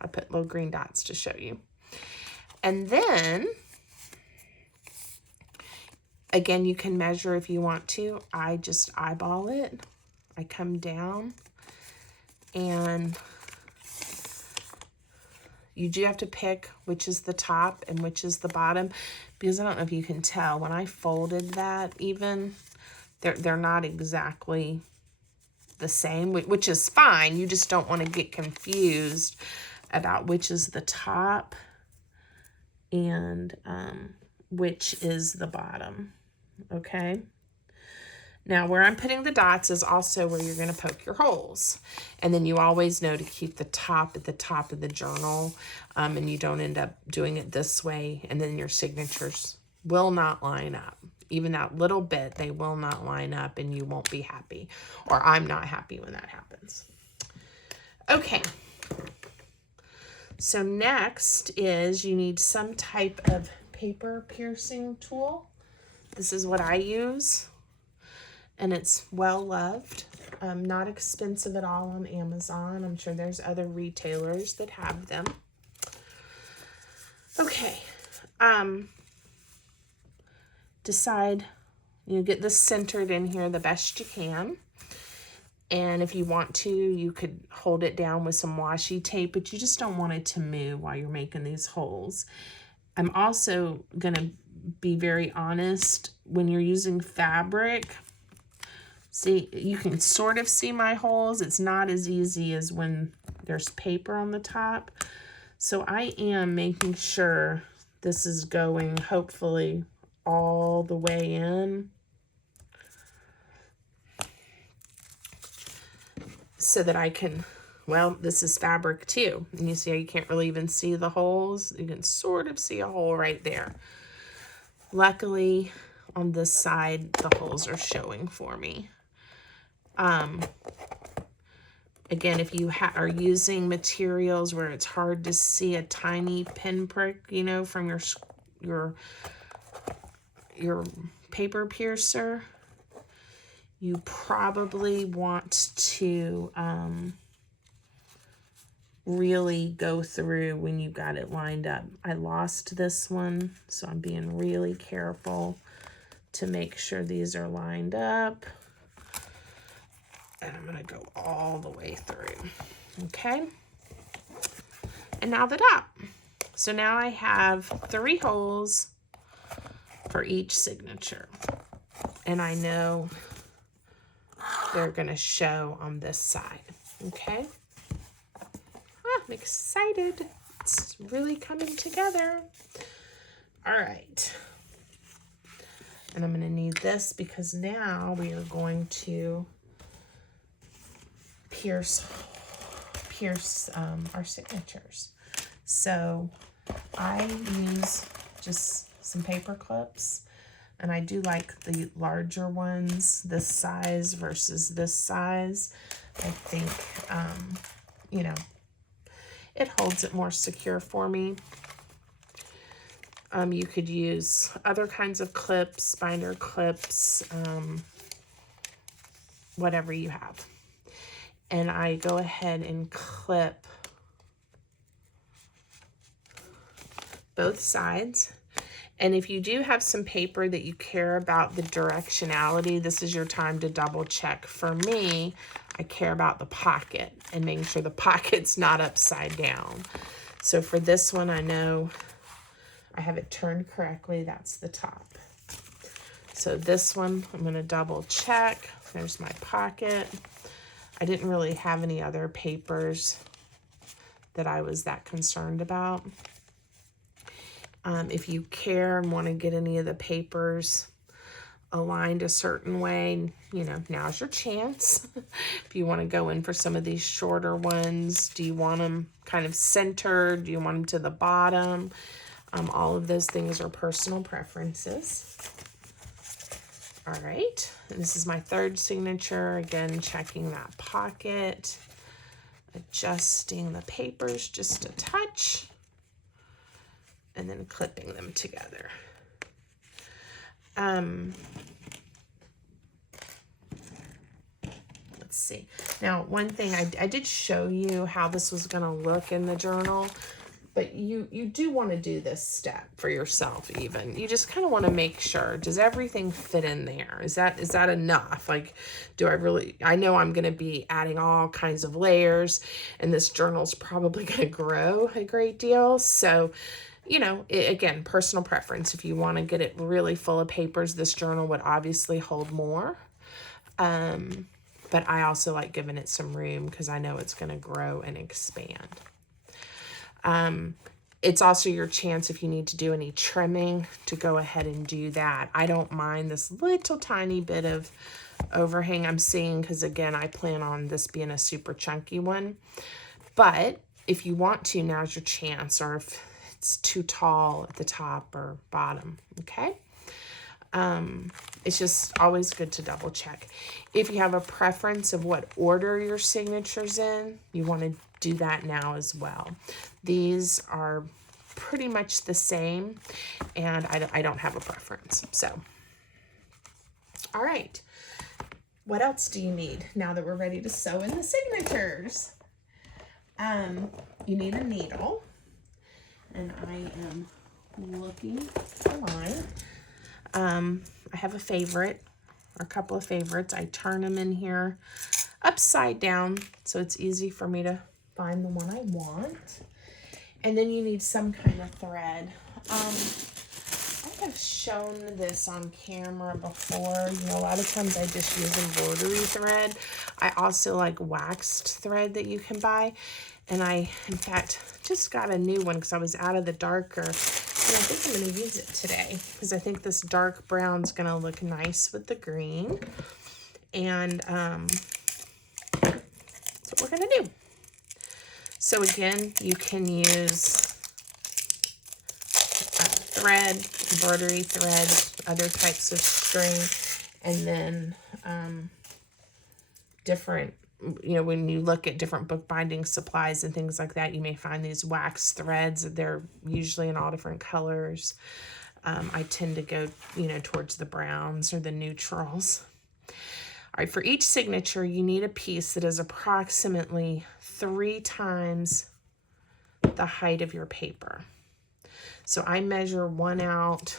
I put little green dots to show you. And then, again, you can measure if you want to. I just eyeball it. I come down, and you do have to pick which is the top and which is the bottom, because I don't know if you can tell, when I folded that, even, they're not exactly the same, which is fine. You just don't want to get confused about which is the top and which is the bottom, okay? Now, where I'm putting the dots is also where you're going to poke your holes. And then you always know to keep the top at the top of the journal, and you don't end up doing it this way, and then your signatures will not line up. Even that little bit, they will not line up, and you won't be happy. Or I'm not happy when that happens. Okay. So next is you need some type of paper piercing tool. This is what I use, and it's well loved. Not expensive at all on Amazon. I'm sure there's other retailers that have them. Okay. Decide, get this centered in here the best you can. And if you want to, you could hold it down with some washi tape, but you just don't want it to move while you're making these holes. I'm also going to be very honest, when you're using fabric, see, you can sort of see my holes. It's not as easy as when there's paper on the top. So I am making sure this is going, hopefully, all the way in, so that I can, well, this is fabric too. And you see how you can't really even see the holes? You can sort of see a hole right there. Luckily, on this side, the holes are showing for me. Again, if you are using materials where it's hard to see a tiny pinprick, from your paper piercer, you probably want to really go through when you got it lined up. I lost this one, so I'm being really careful to make sure these are lined up. And I'm going to go all the way through. Okay? And now the top. So now I have 3 holes for each signature. And I know they're going to show on this side. Okay? I'm excited. It's really coming together. All right. And I'm going to need this because now we are going to pierce our signatures. So I use just some paper clips, and I do like the larger ones, this size versus this size. I think, it holds it more secure for me. You could use other kinds of clips, binder clips, whatever you have. And I go ahead and clip both sides. And if you do have some paper that you care about the directionality, this is your time to double check. For me, I care about the pocket and making sure the pocket's not upside down. So for this one, I know I have it turned correctly. That's the top. So this one, I'm going to double check. There's my pocket. I didn't really have any other papers that I was that concerned about. If you care and want to get any of the papers aligned a certain way, now's your chance. If you want to go in for some of these shorter ones, do you want them kind of centered? Do you want them to the bottom? All of those things are personal preferences. All right, and this is my 3rd signature. Again, checking that pocket. adjusting the papers just a touch, and then clipping them together. Let's see. Now, one thing, I did show you how this was going to look in the journal, but you do want to do this step for yourself even. You just kind of want to make sure, does everything fit in there? Is that enough? Like, I know I'm going to be adding all kinds of layers, and this journal's probably going to grow a great deal. So, you know, again, personal preference. If you want to get it really full of papers, this journal would obviously hold more. But I also like giving it some room because I know it's going to grow and expand. It's also your chance, if you need to do any trimming, to go ahead and do that. I don't mind this little tiny bit of overhang I'm seeing because, again, I plan on this being a super chunky one. But if you want to, now's your chance, or if it's too tall at the top or bottom, okay? It's just always good to double check. If you have a preference of what order your signature's in, you want to do that now as well. These are pretty much the same, and I don't have a preference. So, all right. What else do you need now that we're ready to sew in the signatures? You need a needle, and I am looking for mine. I have a favorite, or a couple of favorites. I turn them in here upside down, so it's easy for me to find the one I want. And then you need some kind of thread. I have shown this on camera before. You know, a lot of times I just use embroidery thread. I also like waxed thread that you can buy. And I, in fact, just got a new one because I was out of the darker. And I think I'm going to use it today because I think this dark brown is going to look nice with the green. And that's what we're going to do. So again, you can use thread, embroidery thread, other types of string, and then different, you know, when you look at different bookbinding supplies and things like that, you may find these wax threads. They're usually in all different colors. I tend to go, you know, towards the browns or the neutrals. All right, for each signature, you need a piece that is approximately 3 times the height of your paper. So I measure one out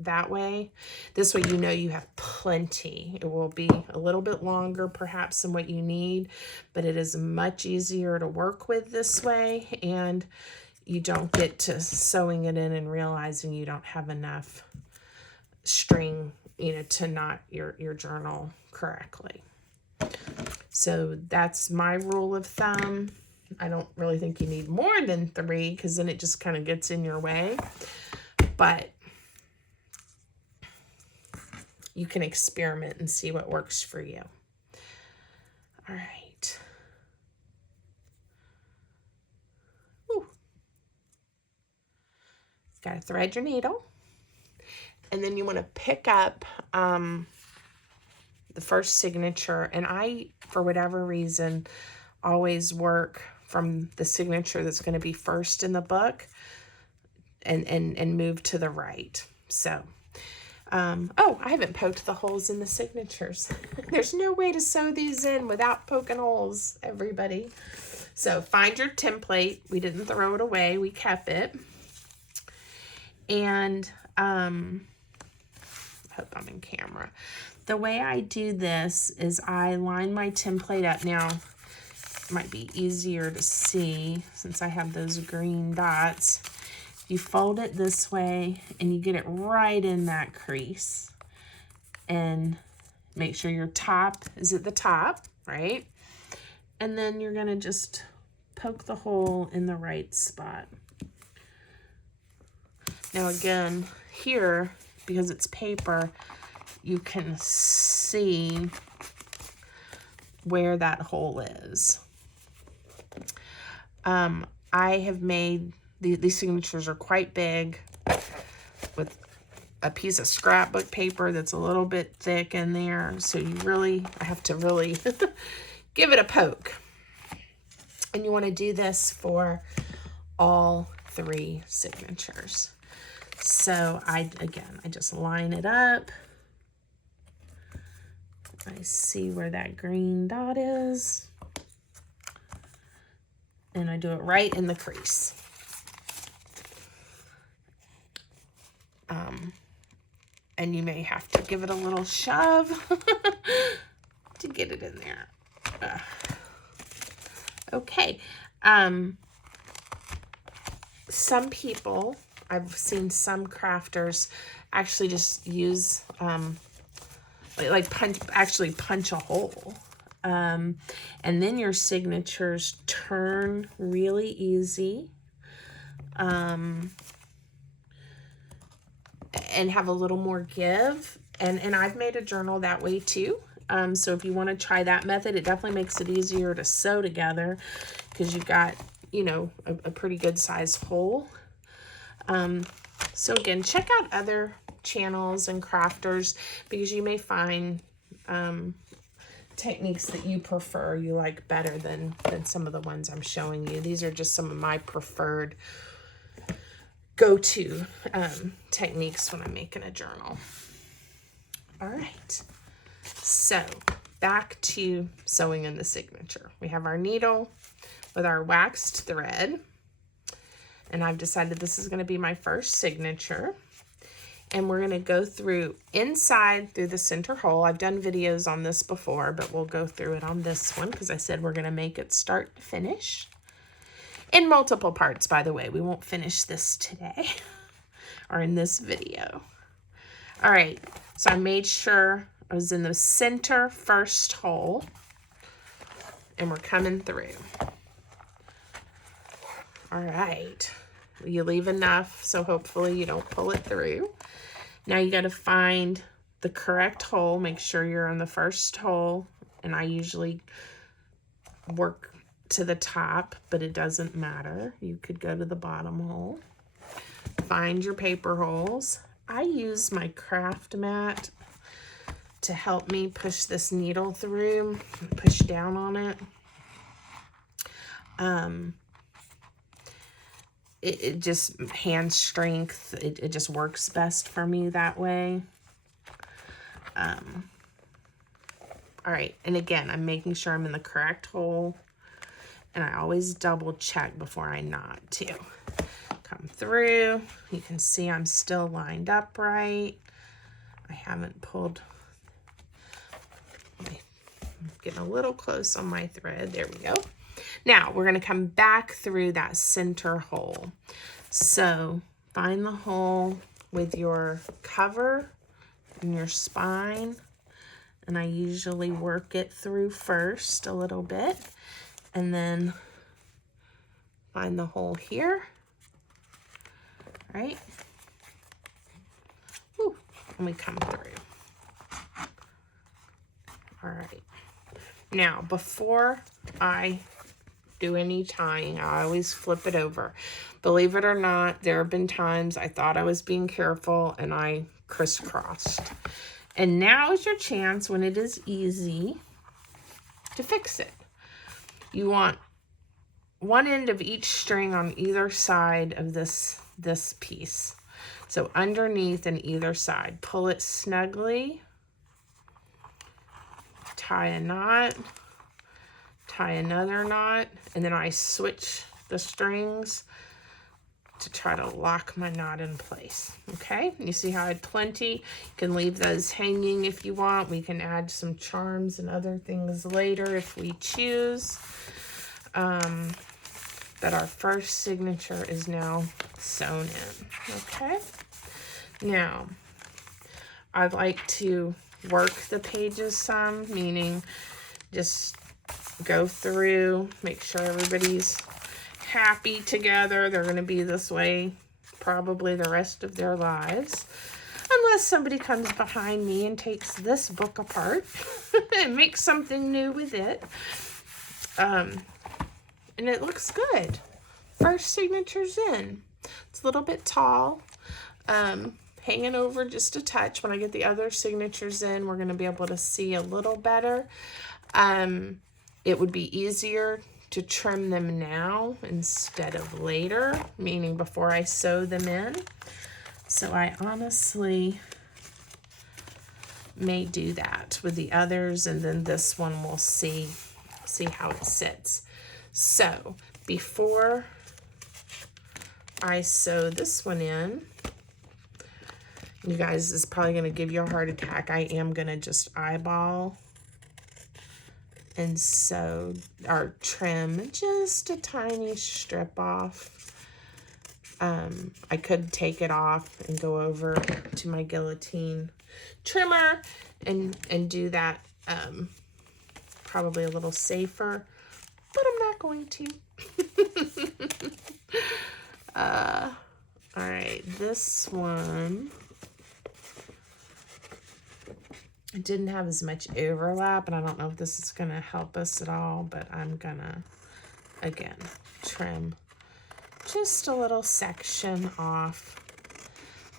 that way. This way, you know you have plenty. It will be a little bit longer perhaps than what you need, but it is much easier to work with this way, and you don't get to sewing it in and realizing you don't have enough string, you know, to knot your journal correctly. So that's my rule of thumb. I don't really think you need more than 3 because then it just kind of gets in your way. But you can experiment and see what works for you. All right. Woo. Got to thread your needle. And then you want to pick up the first signature. And I, for whatever reason, always work from the signature that's going to be first in the book and move to the right. So, oh, I haven't poked the holes in the signatures. There's no way to sew these in without poking holes, everybody. So find your template. We didn't throw it away. We kept it. And I hope I'm in camera. The way I do this is I line my template up. Now, it might be easier to see since I have those green dots. You fold it this way and you get it right in that crease. And make sure your top is at the top, right? And then you're gonna just poke the hole in the right spot. Now again, here, because it's paper, you can see where that hole is. I have made, these signatures are quite big with a piece of scrapbook paper that's a little bit thick in there. So you really, I have to really give it a poke. And you want to do this for all 3 signatures. So I just line it up. I see where that green dot is. And I do it right in the crease. And you may have to give it a little shove to get it in there. Okay. Some people, I've seen some crafters actually just use, actually punch a hole. And then your signatures turn really easy. And have a little more give. And I've made a journal that way too. So if you want to try that method, it definitely makes it easier to sew together because you've got, you know, a pretty good size hole. So again, check out other channels and crafters because you may find techniques that you prefer, you like better than some of the ones I'm showing you. These are just some of my preferred go-to techniques when I'm making a journal. All right, so back to sewing in the signature. We have our needle with our waxed thread, and I've decided this is going to be my first signature. And we're going to go through inside through the center hole. I've done videos on this before, but we'll go through it on this one because I said we're going to make it start to finish. In multiple parts, by the way. We won't finish this today or in this video. All right, so I made sure I was in the center first hole, and we're coming through. All right, you leave enough, so hopefully you don't pull it through. Now you got to find the correct hole. Make sure you're in the first hole, and I usually work to the top, but it doesn't matter. You could go to the bottom hole. Find your paper holes. I use my craft mat to help me push this needle through, push down on it. It just, hand strength, it just works best for me that way. All right, and again, I'm making sure I'm in the correct hole. And I always double check before I knot too. Come through. You can see I'm still lined up right. I haven't pulled. I'm getting a little close on my thread. There we go. Now we're going to come back through that center hole. So find the hole with your cover and your spine. And I usually work it through first a little bit. And then find the hole here, right? Woo, and we come through. All right. Now, before I do any tying, I always flip it over. Believe it or not, there have been times I thought I was being careful and I crisscrossed. And now is your chance when it is easy to fix it. You want one end of each string on either side of this piece. So underneath and either side. Pull it snugly. Tie a knot. Tie another knot. And then I switch the strings to try to lock my knot in place. Okay, you see how I had plenty? You can leave those hanging if you want. We can add some charms and other things later if we choose. But our first signature is now sewn in. Okay, now I'd like to work the pages some, meaning just go through, make sure everybody's happy together. They're going to be this way probably the rest of their lives, unless somebody comes behind me and takes this book apart and makes something new with it. And it looks good. First signature's in. It's a little bit tall, hanging over just a touch. When I get the other signatures in, we're going to be able to see a little better. It would be easier to trim them now instead of later, meaning before I sew them in. So I honestly may do that with the others, and then this one we'll see how it sits. So before I sew this one in, you guys, this is probably going to give you a heart attack. I am going to just eyeball and sew or trim just a tiny strip off. I could take it off and go over to my guillotine trimmer and do that probably a little safer, but I'm not going to. All right, this one, it didn't have as much overlap, and I don't know if this is going to help us at all, but I'm going to, again, trim just a little section off.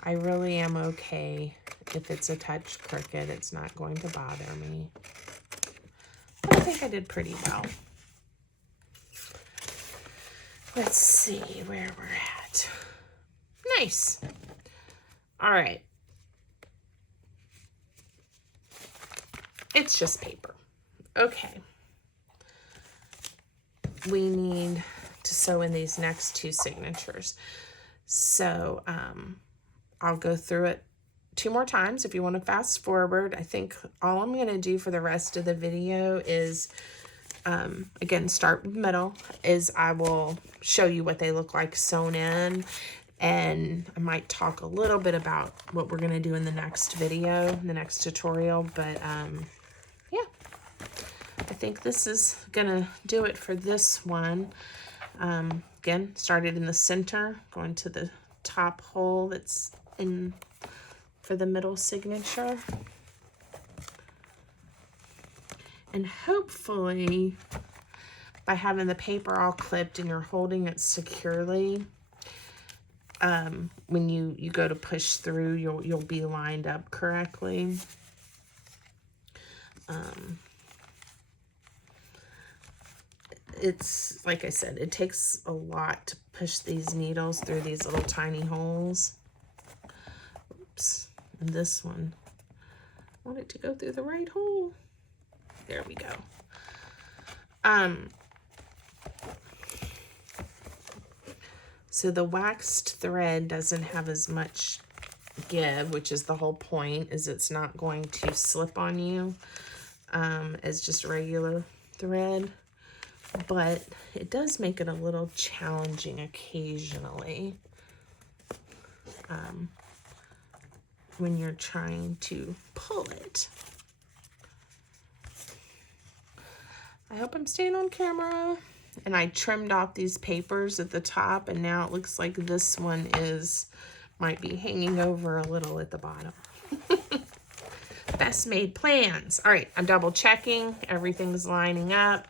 I really am okay if it's a touch crooked. It's not going to bother me. But I think I did pretty well. Let's see where we're at. Nice. All right. It's just paper. Okay. We need to sew in these next two signatures. So I'll go through it 2 more times if you want to fast forward. I think all I'm going to do for the rest of the video is, again, start with middle, is I will show you what they look like sewn in, and I might talk a little bit about what we're going to do in the next video, the next tutorial, but yeah, I think this is going to do it for this one. Again, started in the center, going to the top hole that's in for the middle signature. And hopefully, by having the paper all clipped and you're holding it securely, when you go to push through, you'll be lined up correctly. It's, like I said, it takes a lot to push these needles through these little tiny holes. Oops. And this one, I want it to go through the right hole. There we go. So the waxed thread doesn't have as much give, which is the whole point, is it's not going to slip on you as just regular thread. But it does make it a little challenging occasionally when you're trying to pull it. I hope I'm staying on camera. And I trimmed off these papers at the top, and now it looks like this one might be hanging over a little at the bottom. Best made plans. All right, I'm double checking. Everything's lining up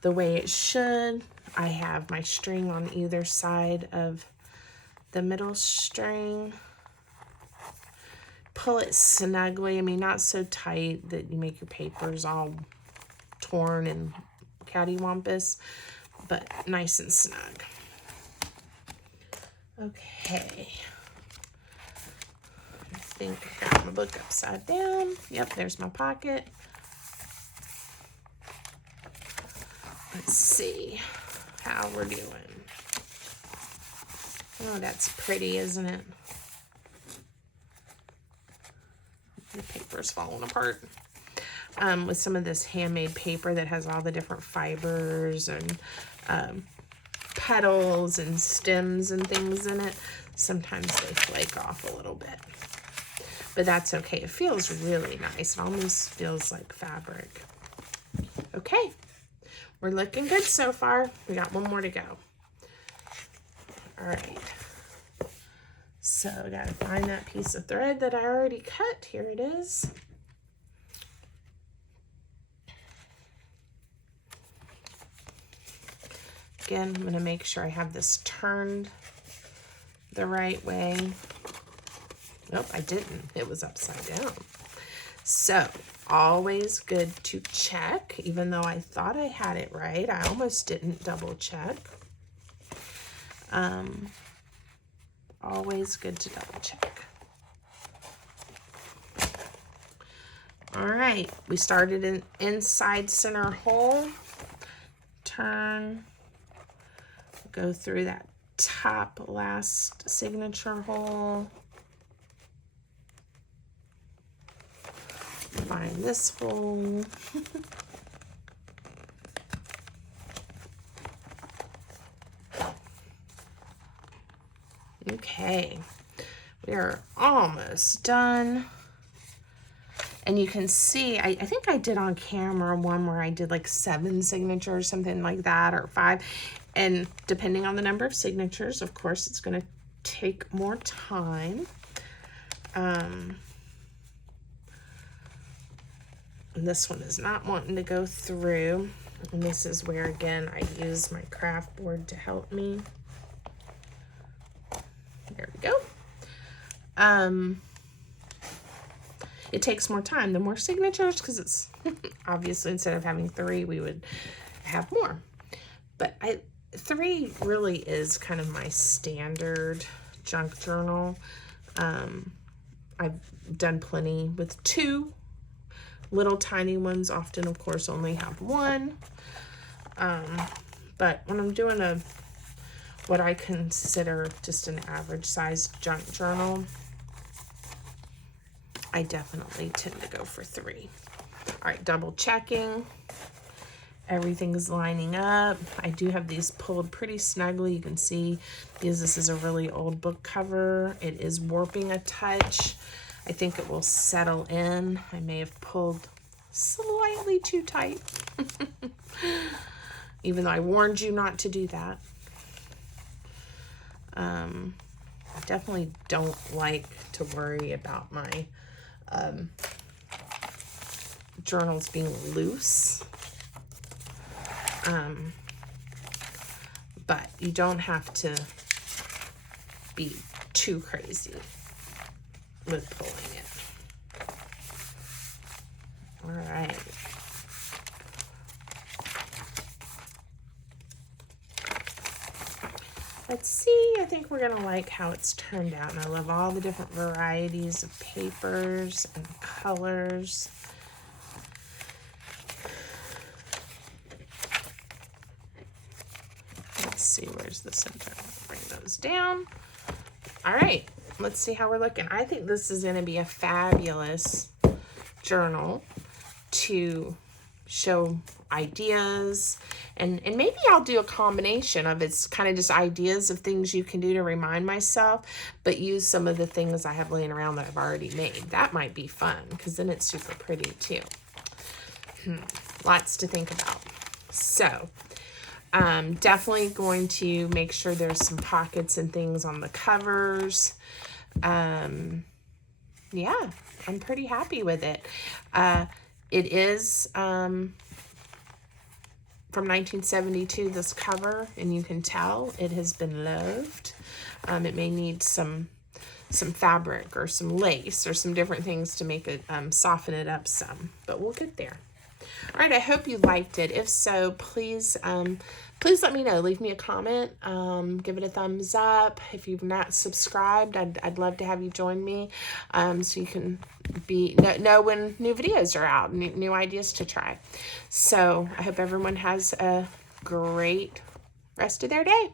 the way it should. I have my string on either side of the middle string. Pull it snugly. I mean, not so tight that you make your papers all torn and cattywampus, but nice and snug. Okay. I think I got my book upside down. Yep, there's my pocket. Let's see how we're doing. Oh, that's pretty, isn't it? The paper's falling apart. With some of this handmade paper that has all the different fibers and petals and stems and things in it, sometimes they flake off a little bit. But that's okay. It feels really nice. It almost feels like fabric. Okay. We're looking good so far. We got one more to go. All right. So I gotta find that piece of thread that I already cut. Here it is. Again, I'm gonna make sure I have this turned the right way. Nope, I didn't. It was upside down. So always good to check, even though I thought I had it right. I almost didn't double check. Always good to double check. All right, we started in inside center hole. Turn, go through that top last signature hole. Find this hole. Okay, we are almost done. And you can see, I think I did on camera one where I did like 7 signatures, something like that, or 5. And depending on the number of signatures, of course, it's going to take more time. And this one is not wanting to go through. And this is where, again, I use my craft board to help me. There we go. It takes more time, the more signatures, because it's obviously instead of having 3, we would have more. But 3 really is kind of my standard junk journal. I've done plenty with 2. Little tiny ones often, of course, only have 1. But when I'm doing what I consider just an average sized junk journal, I definitely tend to go for 3. All right, double checking. Everything is lining up. I do have these pulled pretty snugly. You can see, because this is a really old book cover, it is warping a touch. I think it will settle in. I may have pulled slightly too tight, even though I warned you not to do that. I definitely don't like to worry about my journals being loose. But you don't have to be too crazy with pulling it. All right. Let's see, I think we're gonna like how it's turned out. And I love all the different varieties of papers and colors. Let's see, where's the center? Bring those down. All right, let's see how we're looking. I think this is gonna be a fabulous journal to show ideas, and maybe I'll do a combination of it's kind of just ideas of things you can do to remind myself, but use some of the things I have laying around that I've already made. That might be fun, because then it's super pretty too. Lots to think about. So definitely going to make sure there's some pockets and things on the covers. Yeah, I'm pretty happy with it. It is from 1972, this cover, and you can tell it has been loved. It may need some fabric or some lace or some different things to make it soften it up some, but we'll get there. All right, I hope you liked it. If so, please please let me know. Leave me a comment. Give it a thumbs up. If you've not subscribed, I'd love to have you join me, so you can know when new videos are out, new ideas to try. So I hope everyone has a great rest of their day.